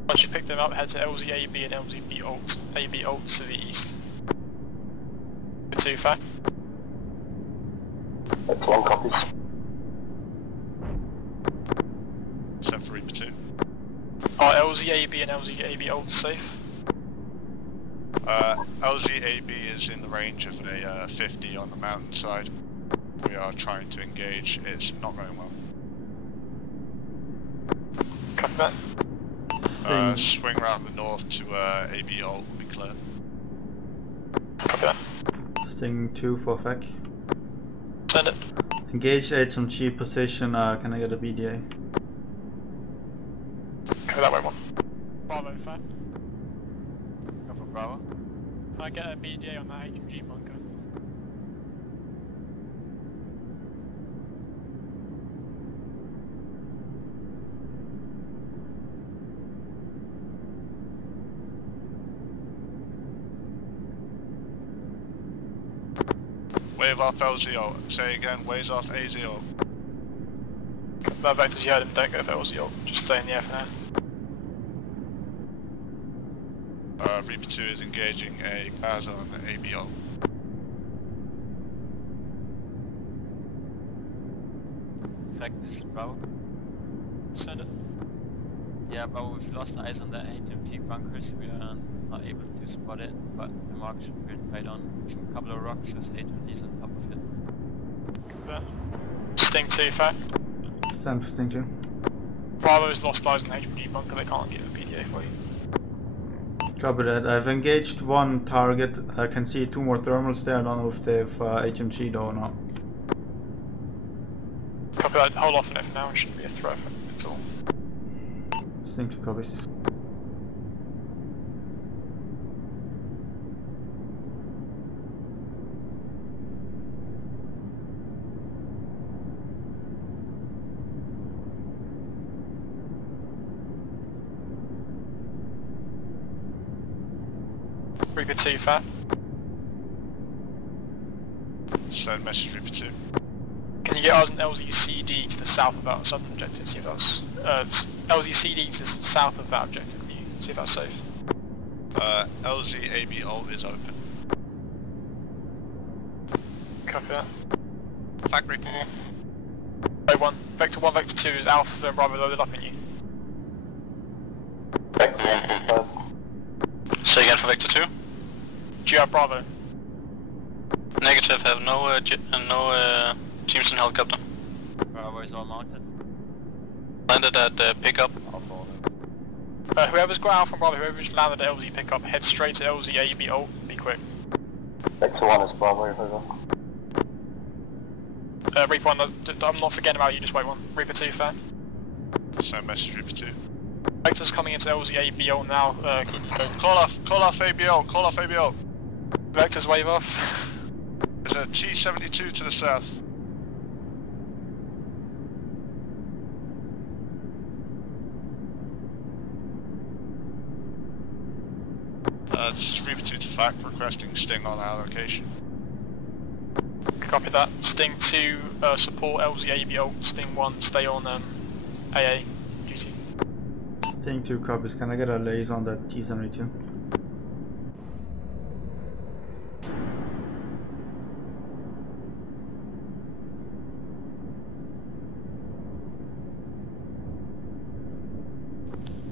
Once you pick them up, head to LZ AB and LZ B alt. AB alt to the east. 2 fact. That's 1 copies. Set for Reaper 2. Are LZ AB and LZ AB alt safe? LZ AB is in the range of a 50 on the mountainside. We are trying to engage. It's not going well. Copy that. Swing around the north to AB alt will be clear. Copy that. Sting 2 for FAC. Send it. Engage HMG position, can I get a BDA? Copy that way one. Bravo fact. Go for Bravo. Can I get a BDA on that HMG bunker? Wave off LZO. Say again, waves off AZO. That vectors you heard him, don't go for LZO. Just stay in the air for now. Reaper 2 is engaging a CAS on ABO. Vectors Bravo. Send it. Yeah, Bravo, we've lost eyes on the HMG bunkers. We are not able to spot it, but the mark should be right on. A couple of rocks with HMGs on top of it. Copy that. Sting 2 fact. Send for Sting 2. Bravo's lost eyes on the HMG bunker, they can't get a PDA for you. Copy that. I've engaged 1 target. I can see 2 more thermals there. I don't know if they've HMG though or not. Copy that. Hold off on it for now. It shouldn't be a threat at all. Sting 2 copies. Reaper 2 fat. Send message Reaper 2. Can you get us an LZCD to the south of that southern objective? See if that's LZCD to the south of that objective. Can you see if that's safe? LZAB alt is open. Copy that. Flag Reaper. Wait 1. Vector 1, Vector 2 is Alpha and Bravo loaded up in you. Vector 1 confirmed. Say again for Vector 2. Do you have Bravo? Negative, have no teams in helicopter. Bravo is all mounted. Landed at pickup. Whoever's got Alpha and Bravo, whoever's landed at LZ pickup, head straight to LZ AB alt, be quick. Vector 1 is Bravo, over. Reaper 1, I'm not forgetting about you, just wait 1. Reaper 2 fair. Send message Reaper 2. Vector's coming into LZ AB alt now, Call off ABO, call off ABO. Vector's wave off. There's a T-72 to the south. This is Reaper 2 to FAC requesting Sting on our location. Copy that. Sting 2, support LZ AB alt, Sting 1, stay on AA duty. Sting 2 copies. Can I get a laser on that T-72?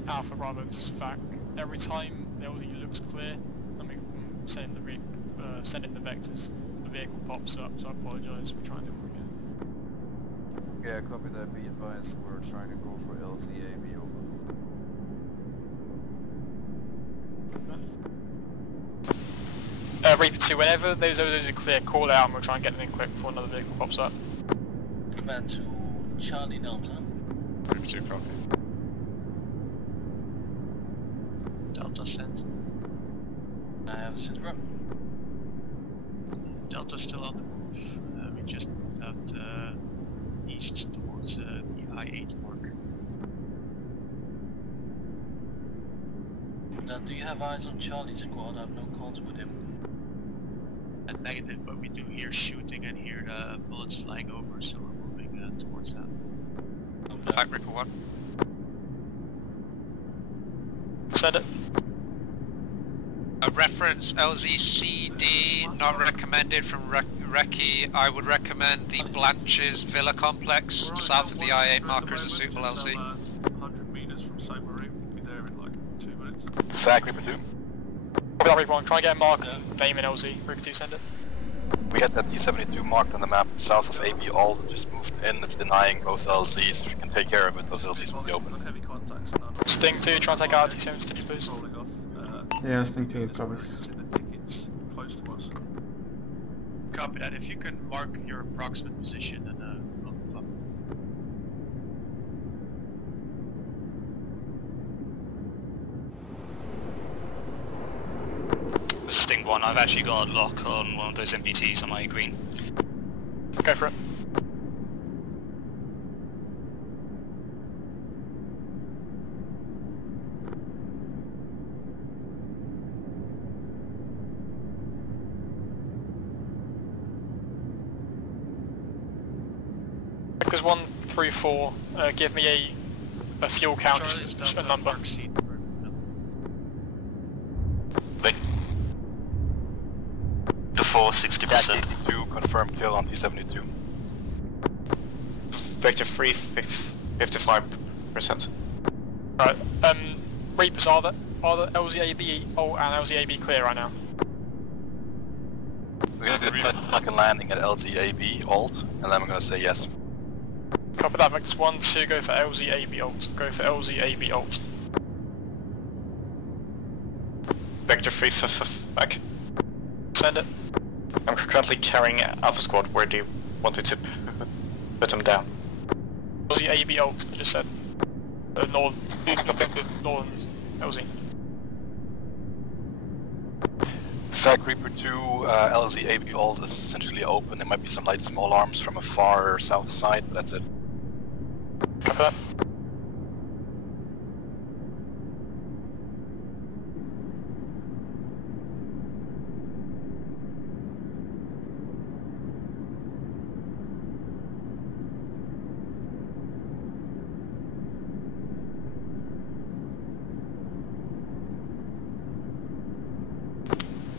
Alpha Bravo, this is FAC. Every time LZ looks clear, let me send in the vectors. The vehicle pops up, so I apologise for trying to do it again. Yeah, copy that. Be advised, we're trying to go for LZAB over. Reaper 2, whenever those are clear, call out and we'll try and get them in quick before another vehicle pops up. Command to Charlie Delta. Reaper 2, copy. Delta sent. I have a sit rep. Delta still on the move. We just moved out east towards the I-8 mark. Now, do you have eyes on Charlie's squad? I have no calls with him. Negative, but we do hear shooting and hear bullets flying over, so we're moving towards that. Attack Reaper 1. Said it. A reference LZCD, not recommended from Recce. I would recommend the Blanches Villa Complex, south of the I-8 marker is a suitable LZ. 100 meters from Submarine, we'll be there in like 2 minutes. Fag Reaper 2. Copy that, Reaper 1, try and get a mark and name in LZ. Reaper 2, send it. We had that T-72 marked on the map south of AB Alt, just moved in, it's denying both LZs. If you can take care of it, those LZs will be open. Heavy contacts. Sting 2, try and take out T-72, please. Yeah, Sting 2 covers. Close to us. Copy that. If you can mark your approximate position and we'll move up. Sting 1, I've actually got a lock on one of those MPTs on my green. Go for it. Because 134, give me a fuel count, a number. The 460%. 2 confirmed kill on T-72. Vector 3, 55%. Right, Reapers, are the LZAB and LZAB clear right now? We're going to do a second landing at LZAB Alt, and then we're going to say yes. Copy that, Vectors 1, 2, go for LZAB Alt. Go for LZAB Alt. Vector 3, back. Send it. I'm currently carrying Alpha Squad. Where do you want me to put them down? LZAB Alt, I just said. Northern LZ. Fag Reaper 2, LZAB Alt is essentially open. There might be some light small arms from a far south side, but that's it. Copy that.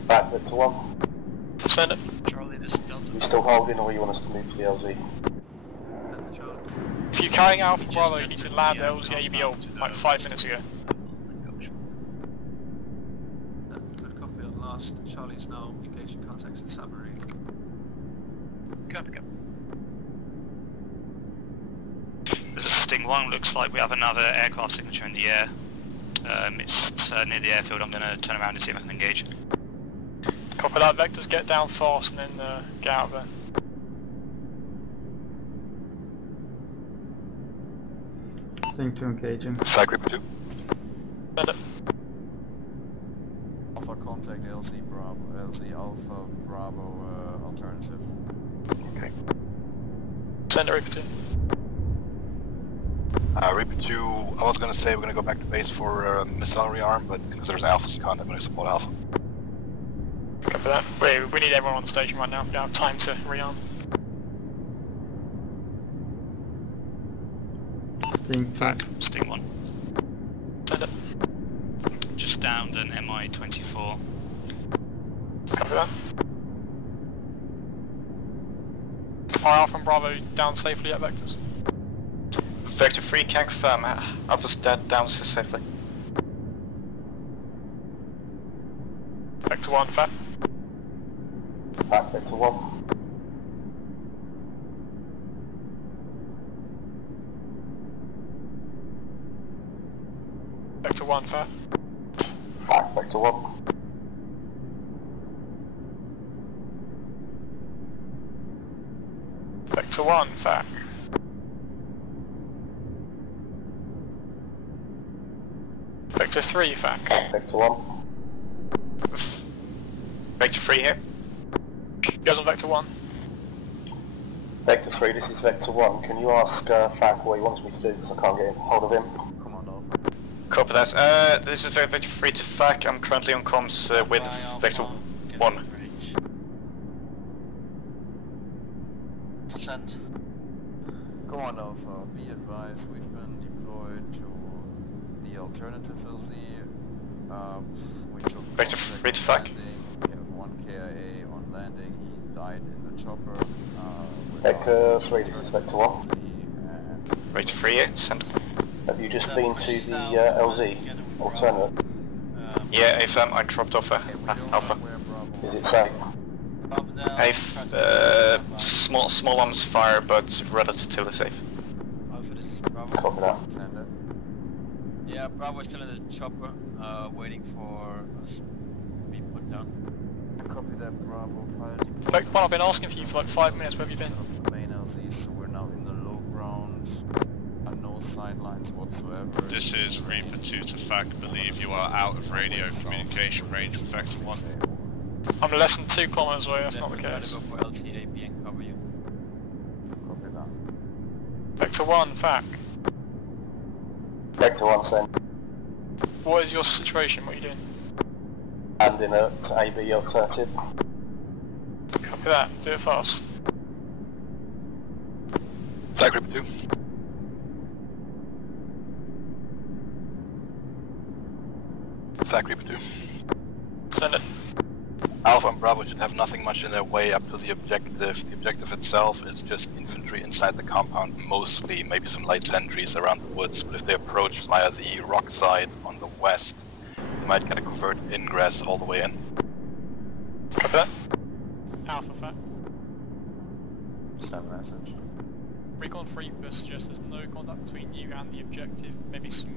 Back to 1. Send it. Charlie, this is Delta. You still holding or you want us to move to the LZ? If you're carrying Alpha Bravo, you need to land LZAB Alt like 5 minutes ago. Good copy on last. Charlie's now engaging contacts in Submarine. Copy. There's a Sting 1, looks like we have another aircraft signature in the air. It's near the airfield. I'm going to turn around and see if I can engage. Copy that, Vectors, get down fast and then get out of there. Sting 2 engaging. Fag Reaper 2. Send it. Alpha contact LZ Bravo, LZ Alpha Bravo alternative. Okay. Send it, Reaper 2. Reaper 2, I was going to say we're going to go back to base for missile rearm, but because there's Alpha second, I'm going to support Alpha. Copy that. We need everyone on station right now. We don't have time to rearm. Sting 2. Sting 1. Send it. Just downed an MI-24. Copy that. Are Alpha and Bravo down safely at Vectors? Vector 3 can confirm. Alpha's dead, down safely. Vector 1, Fat. Back to 1. Vector 1, Fat. Back to 1. Vector 1, FAC. Vector 3, FAC. Vector 1. Vector 3 here. Goes on Vector 1. Vector 3, this is Vector 1. Can you ask FAC what he wants me to do, because I can't get hold of him? Come on over. Copy that. This is Vector 3 to FAC. I'm currently on comms with Vector 1. Sent. Go on Alpha, be advised we've been deployed to the alternative LZ, we took Vector 3 to FAC. We have one KIA on landing, he died in the chopper. Vector 3, this is Vector 1. Vector 3 here, send. Have you just been to the LZ alternative? Yeah, AFM, I dropped off Alpha. Is it safe? Small arms fire, but relatively safe. Copy that. Yeah, Bravo is still in the chopper, waiting for us to be put down. Copy that, Bravo. Vector 1, I've been asking for you for like 5 minutes, where have you been? Main LZ, so we're now in the low ground, no sidelines whatsoever. This is Reaper 2 to FAC. Believe you are out of radio communication range with Vector 1. I'm less than 2 kilometers away, that's not the case. Go for LTAB and cover you. Copy that. Vector 1, FAC. Vector 1, send. What is your situation, what are you doing? Landing at AB alternative. Copy that, do it fast. FAC Reaper 2. FAC Reaper 2. Send it. Alpha and Bravo should have nothing much in their way up to the objective. The objective itself is just infantry inside the compound, mostly, maybe some light sentries around the woods, but if they approach via the rock side on the west, they might get a covert ingress all the way in. Copy that. Alpha, FAC. Send message. Recon 3 suggests there's no contact between you and the objective, maybe some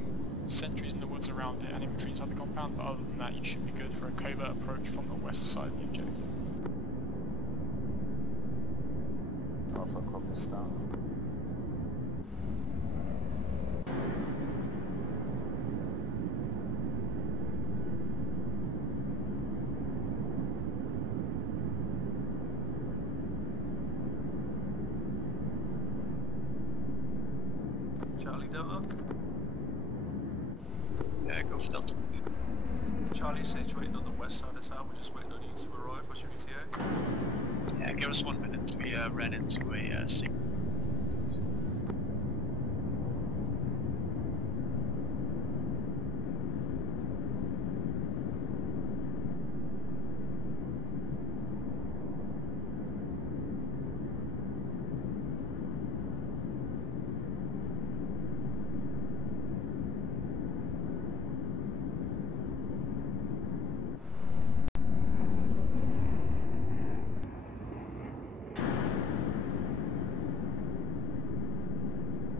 sentries in the woods around it and infantry inside the compound, but other than that you should be good for a covert approach from the west side of the objective. Alpha, copies down. Charlie Delta. Yeah, go for Delta. Charlie's situated on the west side of town, we're just waiting on you to arrive. What's your ETA? Yeah, give us 1 minute. We ran into a signal.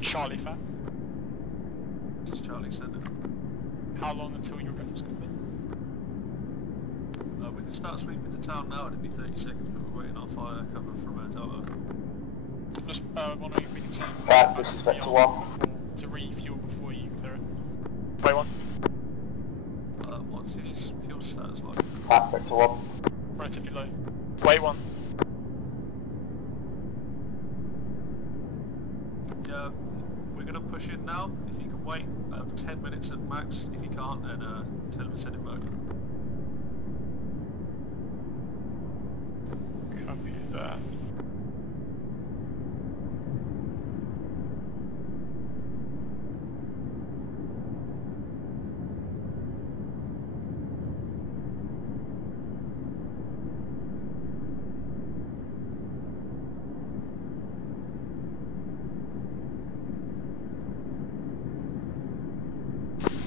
Charlie, FAC. This is Charlie sending. How long until your objective's complete? We can start sweeping the town now, it'll be 30 seconds, but we're waiting on fire cover from Delta. Just wondering if we can send FAC, this is Vector 1. to refuel before you clear it. Wait 1. What's his fuel status like? FAC, Vector 1. Relatively low. Wait 1. Yeah, we're going to push in now. If you can wait 10 minutes at max. If you can't, then tell him to send it back. Copy that.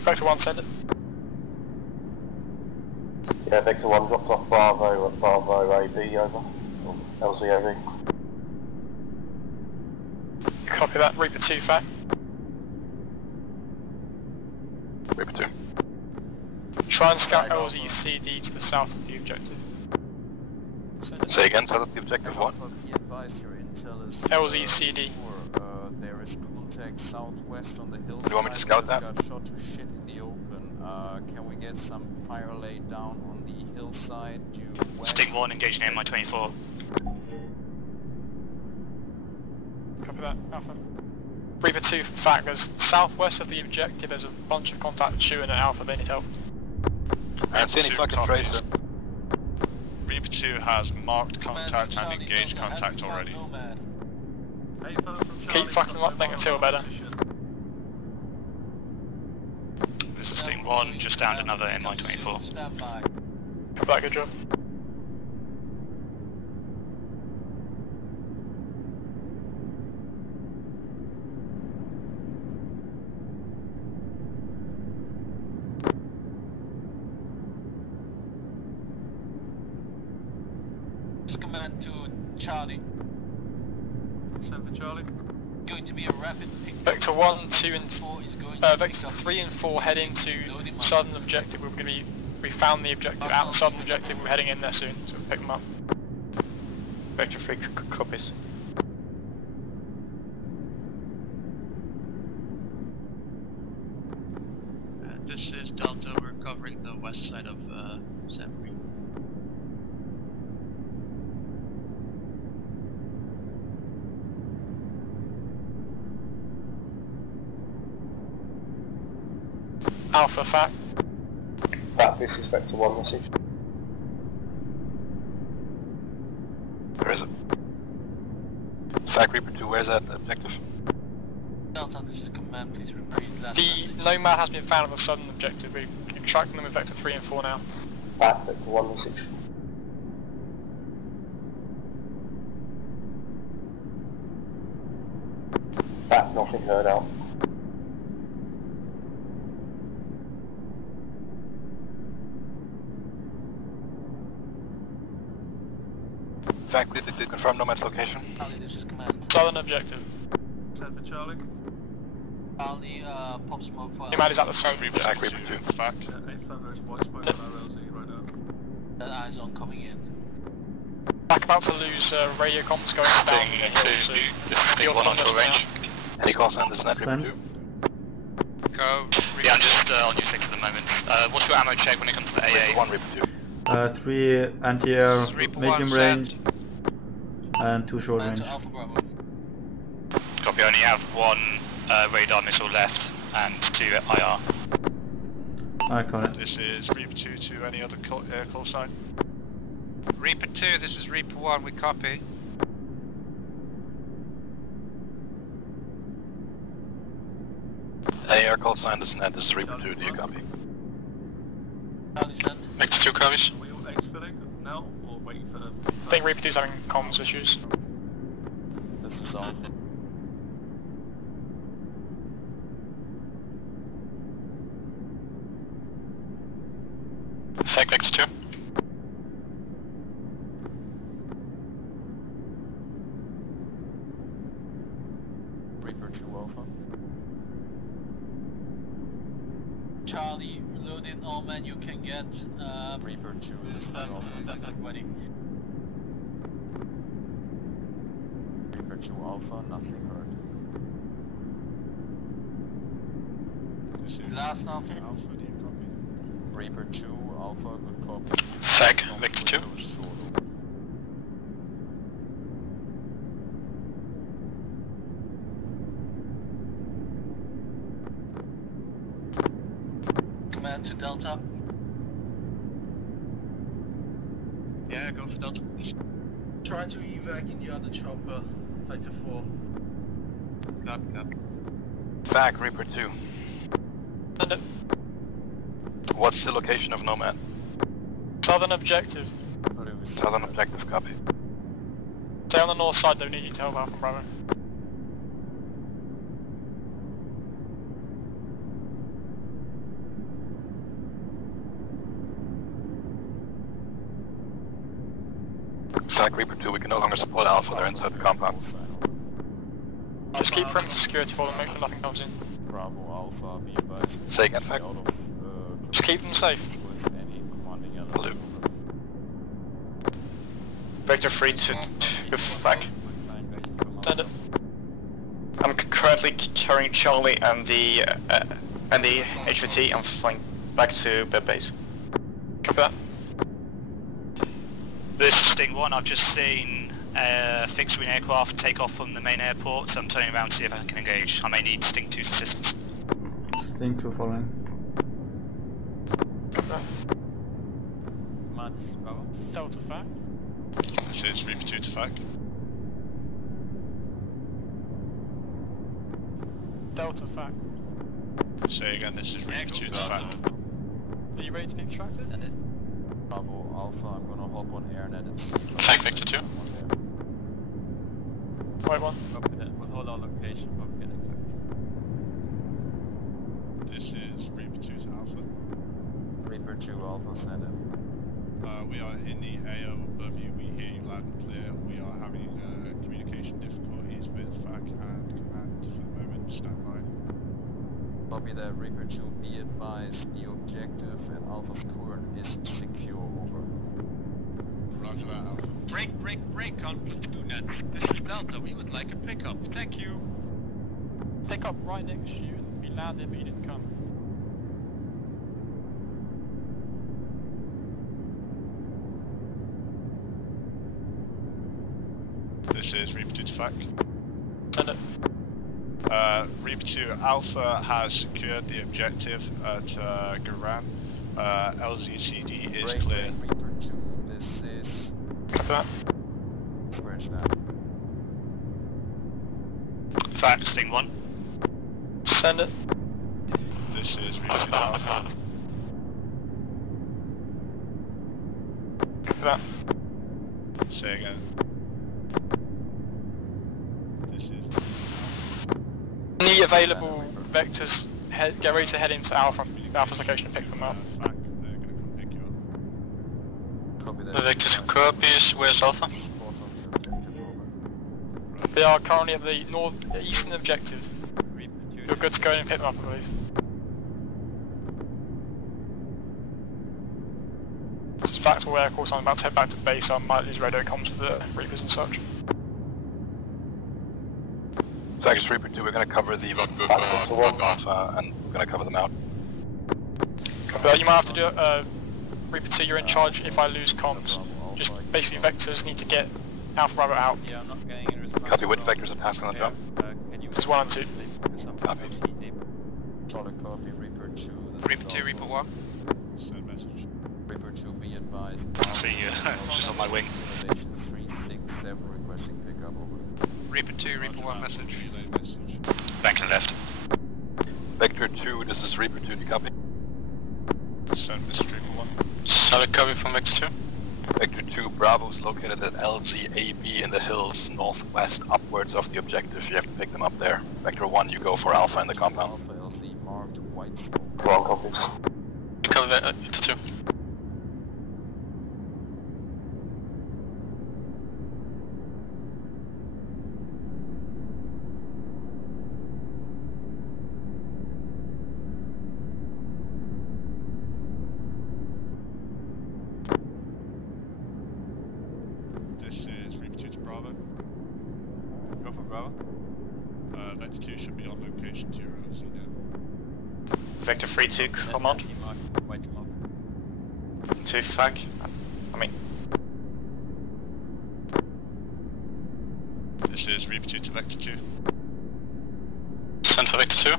Vector 1, send it. Yeah, Vector 1 dropped off Bravo at Bravo AB over. LZAV. Copy that. Reaper 2, FAC. Reaper 2. Try and scout LZCD to the south of the objective. Say again, south of the objective, what? Be advised your intel intel is LZCD. there is contact southwest on the hill. Do you want me to scout that? Got shot to shit in the open. Can we get some fire laid down on the hillside due west? Sting 1 engaging MI-24. Copy that, Alpha. Reaper 2, fact, there's southwest of the objective, there's a bunch of contact shooting at Alpha, they need help. I don't see any fucking tracer. Reaper 2 has marked contact and engaged contact already. Keep fucking them up, make them feel better. This is Sting 1, just downed another MI-24. Good job. Command to Charlie. Send for Charlie. Going to be a rapid pick. Vector 1, 2 and 4 is going Vector 3 and 4 heading to southern objective. We found the objective at the southern objective, we're heading in there soon, so we'll pick them up. Vector 3 copies. This is Delta, we're covering the west side of San Marino. Alpha, fact. Fact, this is Vector 1 message. Where is it? Fact, Reaper 2, where's that objective? Delta, this is command, please repeat last The Nomad has been found on the southern objective, we're tracking them with Vector 3 and 4 now. Fact, Vector 1 message. Fact, nothing heard out. Fact, did confirm Nomad's location. Charlie, this is command. Southern objective. Send for Charlie. Charlie, pop smoke for... Nomad is at the southern objective. Fact, Reaper 2. Fact. Eyes on coming in. Back about to lose radio comms going down the hill, so Sting 1 on your range. Any call sign, this is Reaper 2. Go. Yeah, I'm just on your 6 at the moment. What's your ammo check when it comes to AA? Reaper 1, Reaper 2. 3 anti-air medium range and 2 short range. Copy, only have 1 radar missile left and 2 IR. I got it. This is Reaper 2 to any other call sign. Reaper 2, this is Reaper 1, we copy. Any air call sign, this is Reaper 2, do you copy? Vector 2 copies. Are we all exfilling now, or waiting for... I think Reaper 2's having comms issues. This is on. Fact, Vector 2. Reaper 2 Alpha. Charlie, load in all men you can get. Reaper 2 is Alpha. Ready. Reaper 2 Alpha, nothing heard. This is last Alpha. Alpha, do you copy? Reaper 2 Alpha, good copy. Fact, Vector 2. Command to Delta. Yeah, go for Delta. Try to evac in the other chopper. Fighter 4. Copy. Fact, Reaper 2. What's the location of Nomad? Southern objective. Southern objective, copy. Stay on the north side, don't need you to help Alpha Bravo. Fact, Reaper 2, we can no longer support Alpha, they're inside the compound. Just keep perimeter security for them, make sure nothing comes in. Bravo Alpha, be advised. Say again, Fact. Just keep them safe. Will do. Vector 3 to Fact. Send it. I'm currently carrying Charlie and the HVT. I'm flying back to base. Copy that. This is Sting 1. I've just seen fixed wing aircraft take off from the main airport, so I'm turning around to see if I can engage. I may need Sting 2's assistance. Sting 2 following. Copy that. Delta fact. This is Reaper 2 to fact. Delta fact. Say again, this is Reaper 2 to fact. Are you ready to be extracted? Bravo Alpha, I'm gonna hop on AirNet and see if Fact Victor 2. Right one. Copy that. We'll hold our location for getting This is Reaper 2 to Alpha. Reaper 2 Alpha, send it. We are in the AO above you. We hear you loud and clear. We are having communication difficulties with FAC and command for the moment. Stand by. Copy that. Reaper 2, be advised, the objective at Alpha's current is secure. Over. Roger that, Alpha. Break on Net. This is Delta. We would like a pickup. Thank you. Pick up right next to you. We landed, but you didn't come. This is Reaper 2 to fact. Send it. Reaper 2 Alpha has secured the objective at Garan. LZCD is clear. Reaper 2, this is... Copy that. Bridge that. Fact, Sting 1. Send it. This is Reaper 2 to Alpha. Copy that. Say again. Any available vectors, get ready to head into Alpha, Alpha's location and pick them up. FAC, they're going to come pick you up. Copy that. The Victor 2 copies, where's Alpha? They are currently at the eastern objective. You're good to go in and pick them up, I believe. This is factual air course. I'm about to head back to base, so I might lose radio comms with the Reapers and such. Vegas Reaper 2, we're going to cover the Alpha and we're going to cover them out. You might have to do Reaper 2, you're in charge if I lose comms. Just basically vectors need to get Alpha Bravo out. Yeah, I'm not getting any response. Copy, which vectors are passing on the jump? There's 1 and 2. Copy. Solid copy, Reaper 2. Reaper 2, Reaper 1. Send message. Reaper 2, be advised. See you. Just on my wing. 367 requesting pickup, over. Reaper 2, Reaper 1 message. Back and left. Vector 2, this is Reaper 2, do you copy? Send message Reaper 1. Solid copy from Victor 2. Vector 2, Bravo is located at LZAB in the hills northwest upwards of the objective. You have to pick them up there. Vector 1, you go for Alpha in the compound. Alpha LZ marked white. Wrong copies. Copy Victor 2. Vector 2 should be on location to your LZ now. Vector 3-2, come on. 2 FAC. This is Reaper 2 to Vector 2. Send for Victor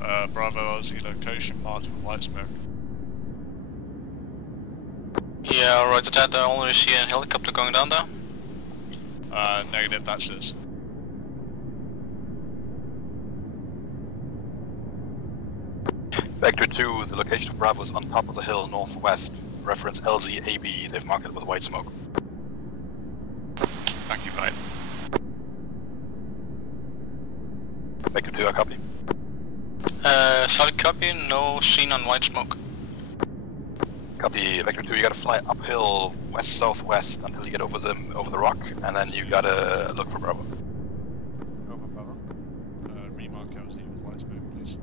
2. Bravo LZ location marked with white smoke. Yeah, alright, that I only see a helicopter going down there. Negative, that's us. Vector 2, the location of Bravo is on top of the hill northwest. Reference LZAB, they've marked it with white smoke. Thank you, mate. Vector 2, I copy. Solid copy, no scene on white smoke. Copy, Vector 2, you gotta fly uphill west-southwest until you get over the rock, and then you gotta look for Bravo. Over Bravo. Remark LZ with white smoke, please.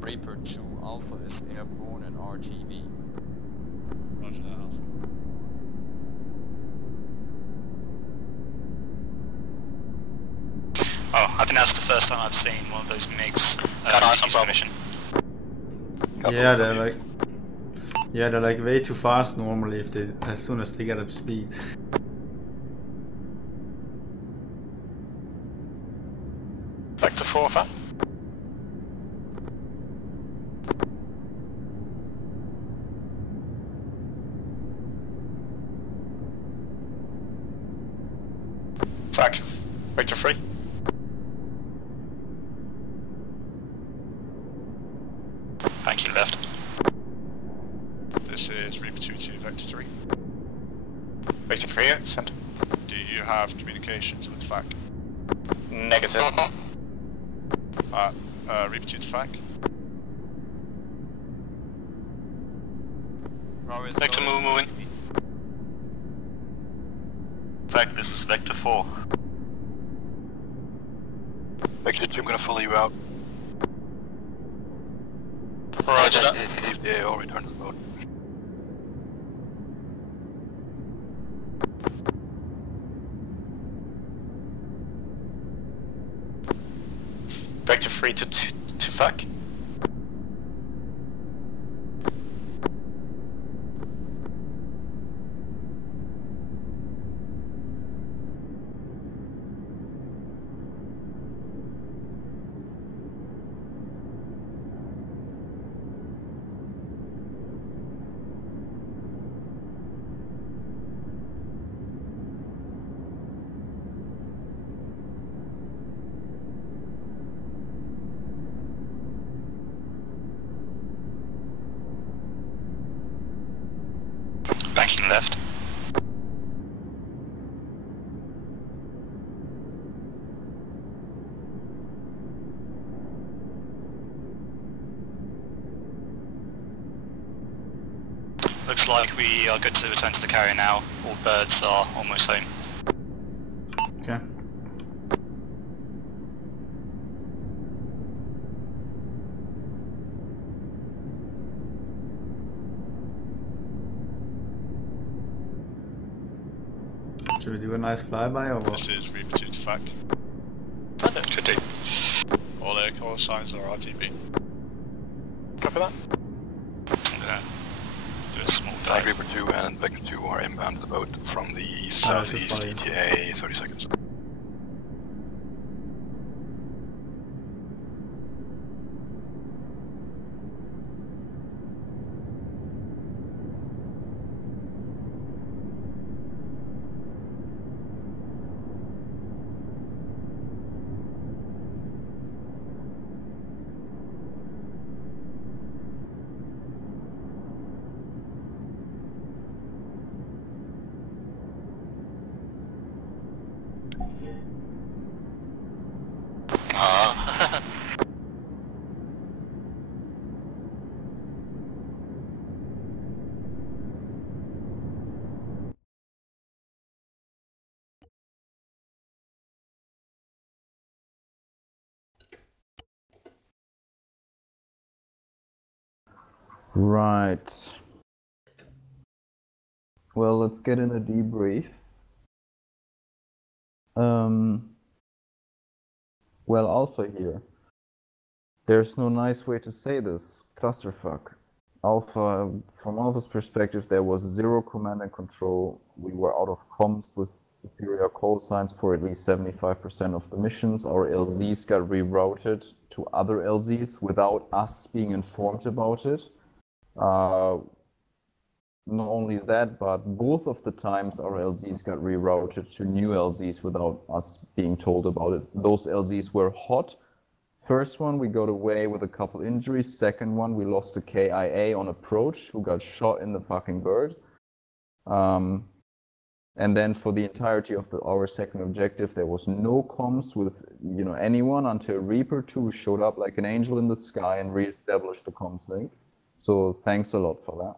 Reaper 2 Alpha is airborne and RTB. Roger that, Alpha. I think that's the first time I've seen one of those MiGs use the mission. Yeah, they're like way too fast normally if they as soon as they get up speed. Back to 4, fam. Back. Vector 3. Thank you, left. This is Reaper 2-2, Vector 3. Vector 3, sent. Do you have communications with FAC? Negative. Reaper 2 to FAC. Vector moving. FAC, this is Vector 4. Vector 2, I'm gonna follow you out. Roger that. If the AO return to the boat. Vector 3 to FAC. Banking left. Looks like we are good to return to the carrier now. All birds are almost home. Okay. Should we do a nice flyby or what? This is Reaper 2 to FAC. Could do. All air call signs are RTB. Copy that. I'm gonna do a small FAC dive. Reaper 2 and Vector 2 are inbound to the boat from the southeast ETA, 30 seconds. Right. Well, let's get in a debrief. Well, Alpha here. There's no nice way to say this. Clusterfuck. Alpha, from Alpha's perspective, there was zero command and control. We were out of comms with superior call signs for at least 75% of the missions. Our LZs got rerouted to other LZs without us being informed about it. Not only that, but both of the times our LZs got rerouted to new LZs without us being told about it. Those LZs were hot. First one, we got away with a couple injuries. Second one, we lost a KIA on approach who got shot in the fucking bird. And then for the entirety of our second objective, there was no comms with anyone until Reaper 2 showed up like an angel in the sky and re-established the comms link. So thanks a lot for that.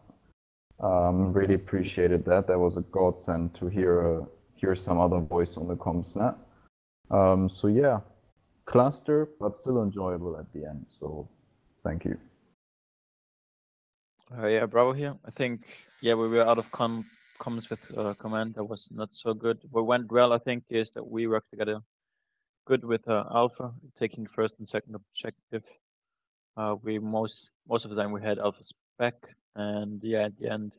Really appreciated that. That was a godsend to hear some other voice on the comms net. So yeah, cluster, but still enjoyable at the end. So thank you. Yeah, Bravo here. I think we were out of comms with command. That was not so good. What went well, I think, is that we worked together good with Alpha, taking first and second objective. We most of the time we had Alpha spec, and yeah, at the end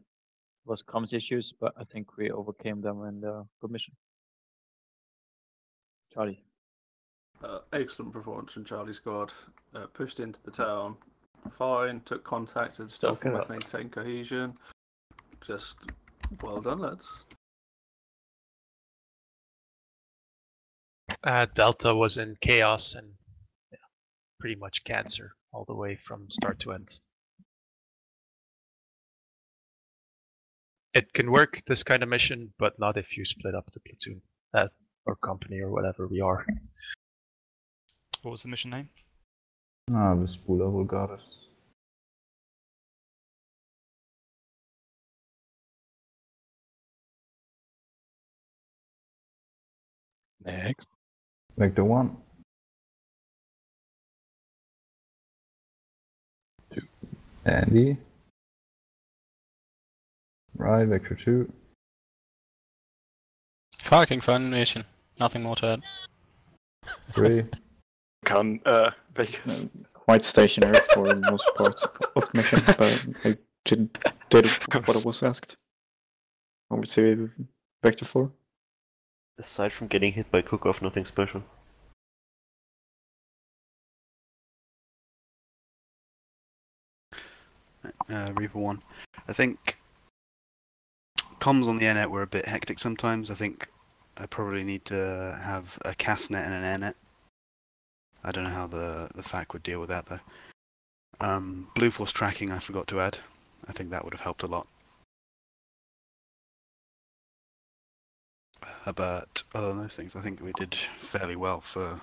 was comms issues, but I think we overcame them and good mission. Charlie. Excellent performance from Charlie's squad. Pushed into the town, fine, took contact and still maintained cohesion. Just well done, lads. Delta was in chaos and pretty much cancer all the way from start to end. It can work, this kind of mission, but not if you split up the platoon or company or whatever we are. What was the mission name? Vespula, Vulgaris. Next. Vector 1. 2. Andy. Right, Vector 2. Fucking fun mission. Nothing more to add. 3. Quite stationary for most parts of the mission, but I did what I was asked. I would say Vector 4. Aside from getting hit by cook-off, nothing special. Reaper 1. I think comms on the airnet were a bit hectic sometimes. I think I probably need to have a CASnet and an airnet. I don't know how the FAC would deal with that though. Blue Force tracking I forgot to add. I think that would have helped a lot. But other than those things, I think we did fairly well for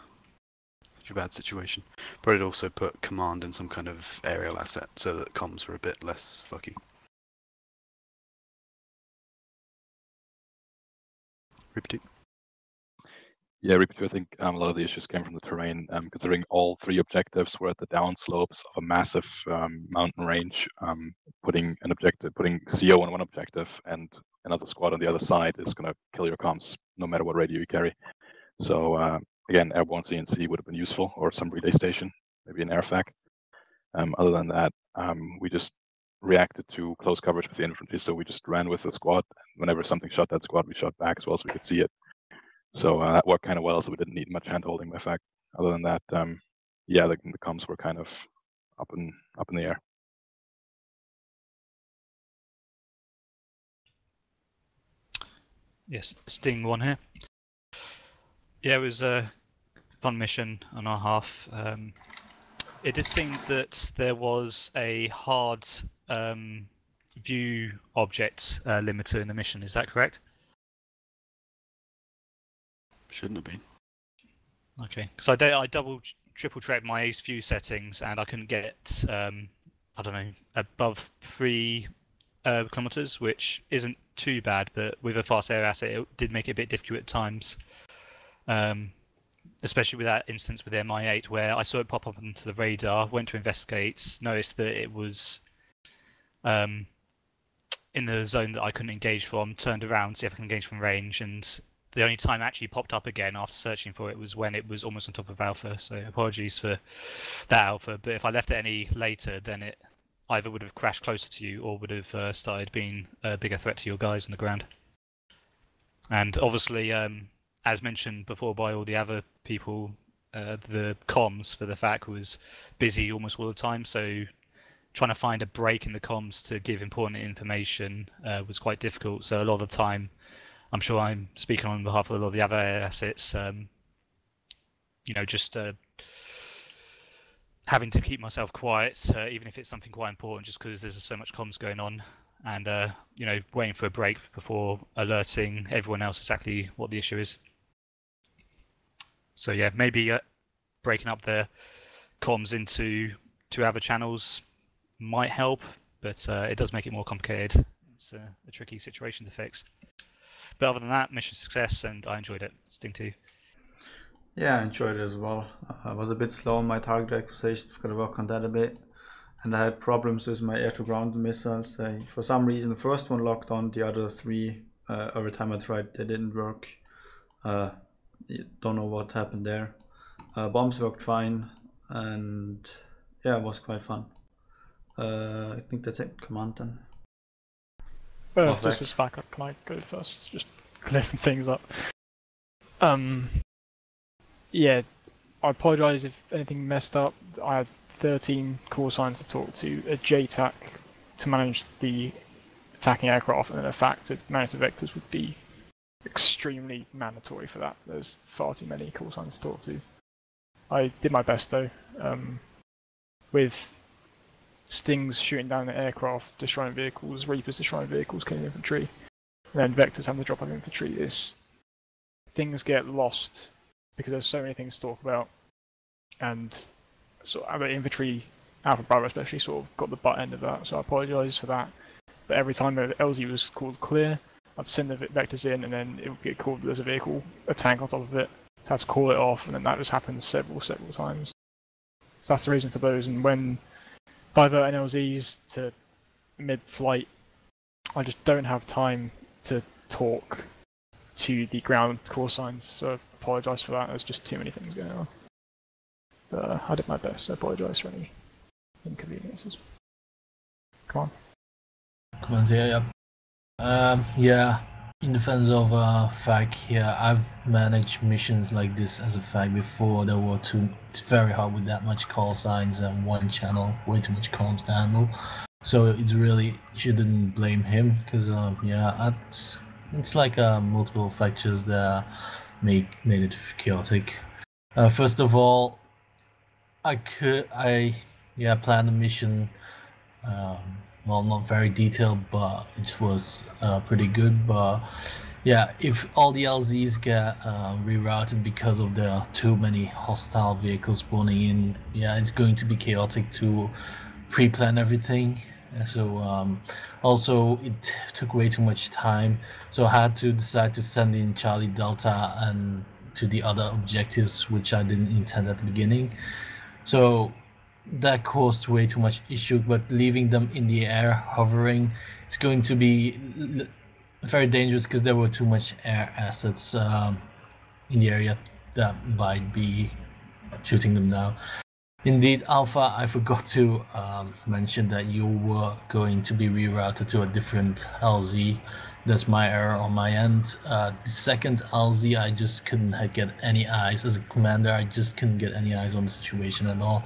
such a bad situation. But it also put command in some kind of aerial asset so that comms were a bit less fucky. Reaper 2. Yeah, Reaper 2, I think a lot of the issues came from the terrain, considering all 3 objectives were at the downslopes of a massive mountain range. Putting CO on one objective and another squad on the other side is going to kill your comms, no matter what radio you carry. So again, airborne CNC would have been useful, or some relay station, maybe an airfac. Other than that, we just reacted to close coverage with the infantry, so we just ran with the squad. Whenever something shot that squad, we shot back as well, so we could see it. So that worked kind of well, so we didn't need much hand-holding by fact. Other than that, yeah, the comms were kind of up in the air. Yes, Sting 1 here. Yeah, it was a fun mission on our half. It did seem that there was a hard view object limiter in the mission, is that correct? Shouldn't have been. Okay, because I triple checked my ace view settings and I couldn't get I don't know, above 3 kilometers, which isn't too bad, but with a fast air asset it did make it a bit difficult at times, especially with that instance with the Mi-8 where I saw it pop up onto the radar, went to investigate, noticed that it was in the zone that I couldn't engage from, turned around, see if I can engage from range, and the only time it actually popped up again after searching for it was when it was almost on top of Alpha, so apologies for that, Alpha, but if I left it any later then it either would have crashed closer to you or would have started being a bigger threat to your guys on the ground. And obviously, as mentioned before by all the other people, the comms for the FAC was busy almost all the time, so trying to find a break in the comms to give important information was quite difficult, so a lot of the time, I'm sure I'm speaking on behalf of a lot of the other assets, you know, just having to keep myself quiet, even if it's something quite important, just because there's so much comms going on, and you know, waiting for a break before alerting everyone else exactly what the issue is. So yeah, maybe breaking up the comms into 2 other channels might help, but it does make it more complicated. It's a tricky situation to fix. But other than that, mission success, and I enjoyed it. Sting 2. Yeah, I enjoyed it as well. I was a bit slow on my target acquisition, I've got to work on that a bit. And I had problems with my air-to-ground missiles. For some reason, the first one locked on, the other 3, every time I tried, they didn't work. don't know what happened there. Bombs worked fine, and yeah, it was quite fun. I think that's it. Command then. This is Vac. Can I go first? Just clear some things up. Yeah, I apologise if anything messed up. I had 13 call signs to talk to, a JTAC to manage the attacking aircraft, and then a FAC to manage the vectors would be extremely mandatory for that. There's far too many call signs to talk to. I did my best though. With Stings shooting down the aircraft, destroying vehicles, Reapers destroying vehicles, killing infantry, and then Vectors having to drop off infantry, things get lost because there's so many things to talk about, and so the infantry, Alpha Bravo especially, sort of got the butt end of that, so I apologise for that. But every time the LZ was called clear, I'd send the Vectors in, and then it would get called there's a vehicle, a tank on top of it, so I have to call it off, and then that just happens several times. So that's the reason for those, and when diverting LZs to mid-flight, I just don't have time to talk to the ground call signs, so I apologise for that. There's just too many things going on. But I did my best, so I apologise for any inconveniences. Come on. Come on, yeah. Yeah, in defense of FAC here, I've managed missions like this as a FAC before. There were two. It's very hard with that much call signs and one channel, way too much comms to handle. So it's really, shouldn't blame him, because yeah, it's like multiple factors that made it chaotic. First of all, I planned a mission. Well, not very detailed, but it was pretty good. But yeah, if all the LZs get rerouted because of the too many hostile vehicles spawning in, yeah, it's going to be chaotic to pre-plan everything. So also it took way too much time, so I had to decide to send in Charlie Delta and to the other objectives, which I didn't intend at the beginning. So that caused way too much issue, but leaving them in the air hovering, it's going to be very dangerous because there were too much air assets in the area that might be shooting them down. Indeed, Alpha, I forgot to mention that you were going to be rerouted to a different LZ. That's my error on my end. The second LZ, I just couldn't get any eyes. As a commander, I just couldn't get any eyes on the situation at all.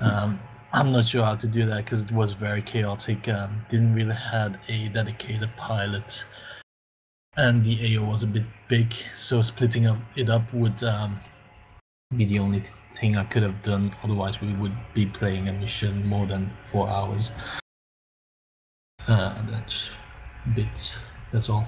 I'm not sure how to do that because it was very chaotic. Didn't really have a dedicated pilot, and the AO was a bit big, so splitting it up would be the only thing I could have done. Otherwise, we would be playing a mission more than 4 hours. That's all.